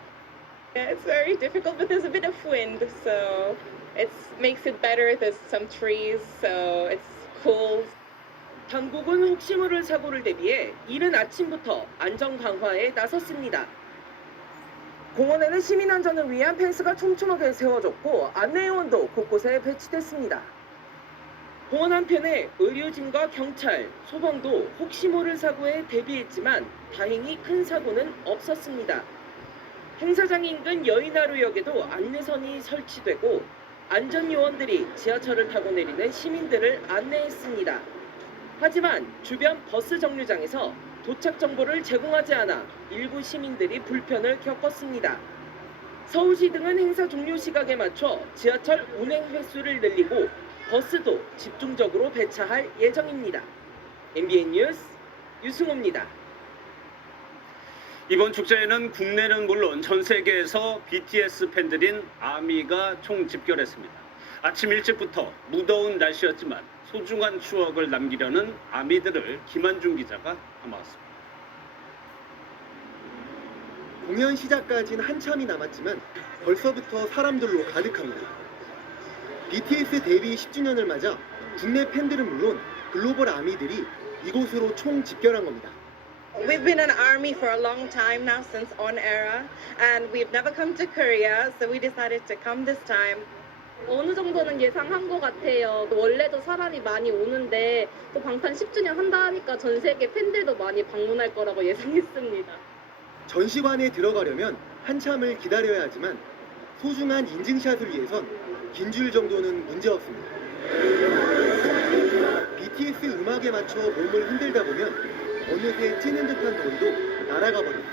Yeah, it's very difficult, but there's a bit of wind, so it makes it better. There's some trees, so it's cool. 당국은 혹시 모를 사고를 대비해 이른 아침부터 안전 강화에 나섰습니다. 공원에는 시민 안전을 위한 펜스가 촘촘하게 세워졌고 안내요원도 곳곳에 배치됐습니다. 공원 한편에 의료진과 경찰, 소방도 혹시 모를 사고에 대비했지만 다행히 큰 사고는 없었습니다. 행사장 인근 여의나루역에도 안내선이 설치되고 안전요원들이 지하철을 타고 내리는 시민들을 안내했습니다. 하지만 주변 버스 정류장에서 도착 정보를 제공하지 않아 일부 시민들이 불편을 겪었습니다. 서울시 등은 행사 종료 시각에 맞춰 지하철 운행 횟수를 늘리고 버스도 집중적으로 배차할 예정입니다. MBN 뉴스 유승호입니다. 이번 축제에는 국내는 물론 전 세계에서 BTS 팬들인 아미가 총집결했습니다. 아침 일찍부터 무더운 날씨였지만 소중한 추억을 남기려는 아미들을 김한중 기자가 담아왔습니다. 공연 시작까지는 한참이 남았지만 벌써부터 사람들로 가득합니다. BTS 데뷔 10주년을 맞아 국내 팬들은 물론 글로벌 아미들이 이곳으로 총 집결한 겁니다. We've been an army for a long time now since On Era, and we've never come to Korea, so we decided to come this time. 어느 정도는 예상한 것 같아요. 원래도 사람이 많이 오는데 또 방탄 10주년 한다 하니까 전 세계 팬들도 많이 방문할 거라고 예상했습니다. 전시관에 들어가려면 한참을 기다려야 하지만 소중한 인증샷을 위해선 긴 줄 정도는 문제없습니다. BTS 음악에 맞춰 몸을 흔들다 보면 어느새 찌는 듯한 더위도 날아가 버립니다.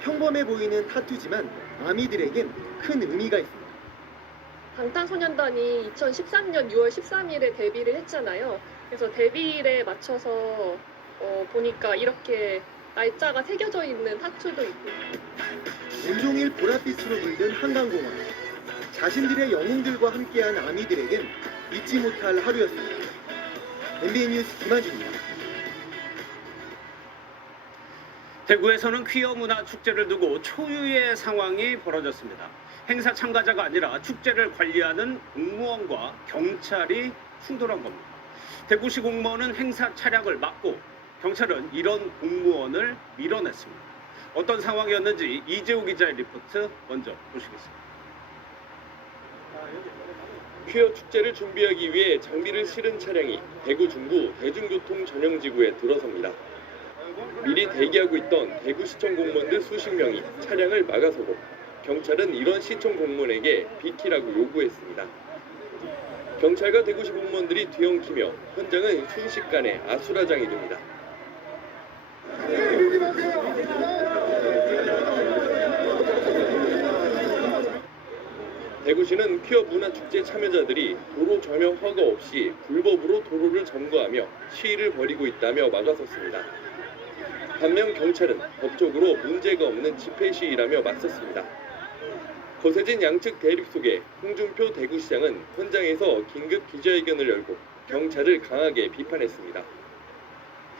평범해 보이는 타투지만 아미들에겐 큰 의미가 있습니다. 방탄소년단이 2013년 6월 13일에 데뷔를 했잖아요. 그래서 데뷔일에 맞춰서 보니까 이렇게 날짜가 새겨져 있는 타투도 있고. 온종일 보랏빛으로 물든 한강공원. 자신들의 영웅들과 함께한 아미들에겐 잊지 못할 하루였습니다. MBN 뉴스 김한중입니다. 대구에서는 퀴어 문화 축제를 두고 초유의 상황이 벌어졌습니다. 행사 참가자가 아니라 축제를 관리하는 공무원과 경찰이 충돌한 겁니다. 대구시 공무원은 행사 차량을 막고 경찰은 이런 공무원을 밀어냈습니다. 어떤 상황이었는지 이재호 기자의 리포트 먼저 보시겠습니다. 퀴어 축제를 준비하기 위해 장비를 실은 차량이 대구 중구 대중교통 전용지구에 들어섭니다. 미리 대기하고 있던 대구시청 공무원들 수십 명이 차량을 막아서고 경찰은 이런 시청 공무원에게 비키라고 요구했습니다. 경찰과 대구시 공무원들이 뒤엉키며 현장은 순식간에 아수라장이 됩니다. 대구시는 퀴어 문화축제 참여자들이 도로 점용 허가 없이 불법으로 도로를 점거하며 시위를 벌이고 있다며 막아섰습니다. 반면 경찰은 법적으로 문제가 없는 집회 시위라며 맞섰습니다. 거세진 양측 대립 속에 홍준표 대구시장은 현장에서 긴급 기자회견을 열고 경찰을 강하게 비판했습니다.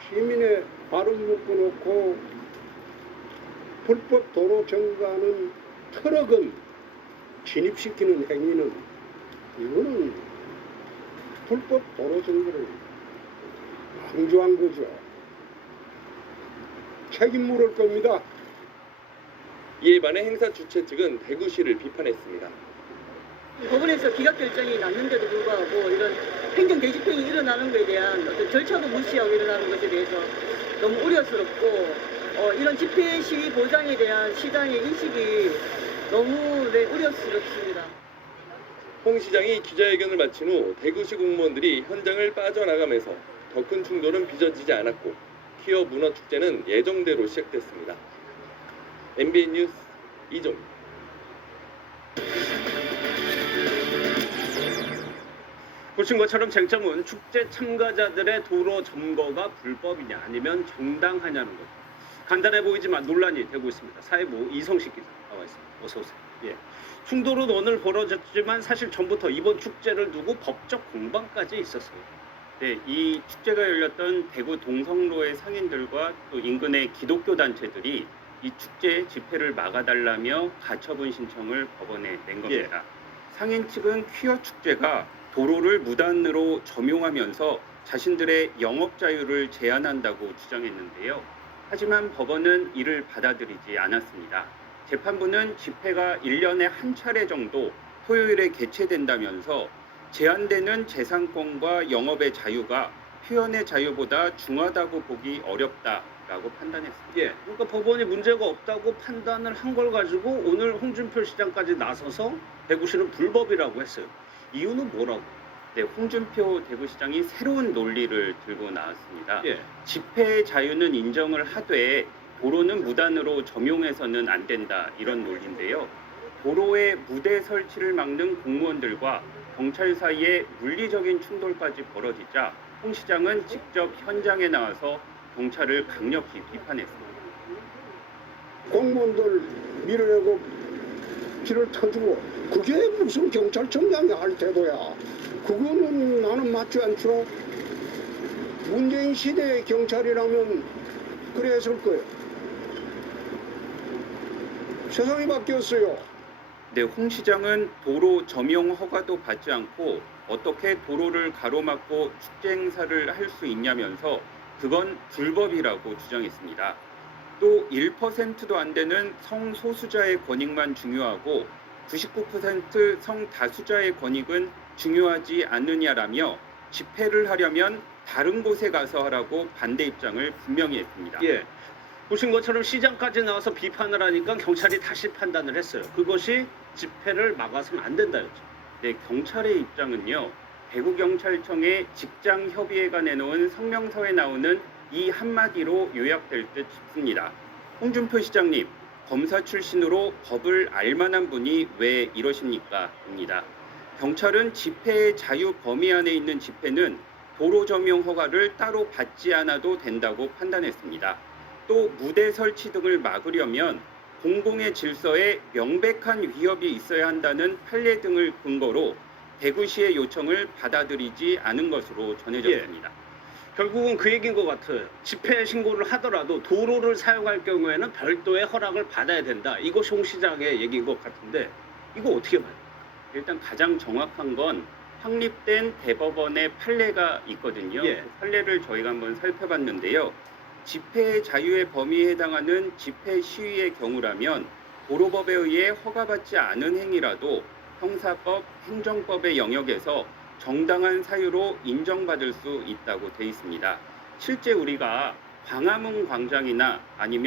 시민의 발을 묶어놓고 불법 도로 점거하는 트럭은 진입시키는 행위는 이거는 불법 도로 점거를 강조한 거죠. 책임 물을 겁니다. 이에 반해 행사 주최 측은 대구시를 비판했습니다. 법원에서 기각 결정이 났는데도 불구하고 이런 행정 대집행이 일어나는 것에 대한 어떤 절차도 무시하고 일어나는 것에 대해서 너무 우려스럽고 이런 집회 시위 보장에 대한 시장의 인식이 너무 우려스럽습니다. 홍 시장이 기자회견을 마친 후 대구시 공무원들이 현장을 빠져나가면서 더 큰 충돌은 빚어지지 않았고 퀴어 문화축제는 예정대로 시작됐습니다. MBN 뉴스 이종입니다. 보신 것처럼 쟁점은 축제 참가자들의 도로 점거가 불법이냐 아니면 정당하냐는 것. 간단해 보이지만 논란이 되고 있습니다. 사회부 이성식 기자 나와 있습니다. 어서 오세요. 예. 충돌은 오늘 벌어졌지만 사실 전부터 이번 축제를 두고 법적 공방까지 있었어요. 네, 이 축제가 열렸던 대구 동성로의 상인들과 또 인근의 기독교 단체들이 이 축제 집회를 막아달라며 가처분 신청을 법원에 낸 겁니다. 상인 측은 퀴어 축제가 도로를 무단으로 점용하면서 자신들의 영업 자유를 제한한다고 주장했는데요. 하지만 법원은 이를 받아들이지 않았습니다. 재판부는 집회가 1년에 한 차례 정도 토요일에 개최된다면서 제한되는 재산권과 영업의 자유가 표현의 자유보다 중하다고 보기 어렵다라고 판단했습니다. 예, 그러니까 법원이 문제가 없다고 판단을 한 걸 가지고 오늘 홍준표 시장까지 나서서 대구시는 불법이라고 했어요. 이유는 뭐라고? 네, 홍준표 대구시장이 새로운 논리를 들고 나왔습니다. 예. 집회 자유는 인정을 하되 도로는 무단으로 점용해서는 안 된다 이런 논리인데요. 도로에 무대 설치를 막는 공무원들과 경찰 사이에 물리적인 충돌까지 벌어지자 홍 시장은 직접 현장에 나와서 경찰을 강력히 비판했습니다. 공무원들 밀어내고 길을 터주고 그게 무슨 경찰청장이 할 태도야. 그거는 나는 맞지 않죠. 문재인 시대의 경찰이라면 그랬을 거예요. 세상이 바뀌었어요. 네, 홍 시장은 도로 점용 허가도 받지 않고 어떻게 도로를 가로막고 축제 행사를 할 수 있냐면서 그건 불법이라고 주장했습니다. 또 1%도 안 되는 성소수자의 권익만 중요하고 99% 성다수자의 권익은 중요하지 않느냐라며 집회를 하려면 다른 곳에 가서 하라고 반대 입장을 분명히 했습니다. 예. 보신 것처럼 시장까지 나와서 비판을 하니까 경찰이 다시 판단을 했어요. 그것이 집회를 막아서는 안 된다였죠. 네, 경찰의 입장은요. 대구경찰청의 직장협의회가 내놓은 성명서에 나오는 이 한마디로 요약될 듯 싶습니다. 홍준표 시장님, 검사 출신으로 법을 알만한 분이 왜 이러십니까? 입니다. 경찰은 집회의 자유 범위 안에 있는 집회는 도로 점용 허가를 따로 받지 않아도 된다고 판단했습니다. 또 무대 설치 등을 막으려면 공공의 질서에 명백한 위협이 있어야 한다는 판례 등을 근거로 대구시의 요청을 받아들이지 않은 것으로 전해졌습니다. 결국은 그 얘기인 것 같아요. 집회 신고를 하더라도 도로를 사용할 경우에는 별도의 허락을 받아야 된다. 이것이 홍 시장의 얘기인 것 같은데 이거 어떻게 봐요? 일단 가장 정확한 건 확립된 대법원의 판례가 있거든요. 예. 그 판례를 저희가 한번 살펴봤는데요. 집회 자유의 범위에 해당하는 집회 시위의 경우라면 도로법에 의해 허가받지 않은 행위라도 형사법, 행정법의 영역에서 정당한 사유로 인정받을 수 있다고 돼 있습니다. 실제 우리가 광화문 광장이나 아니면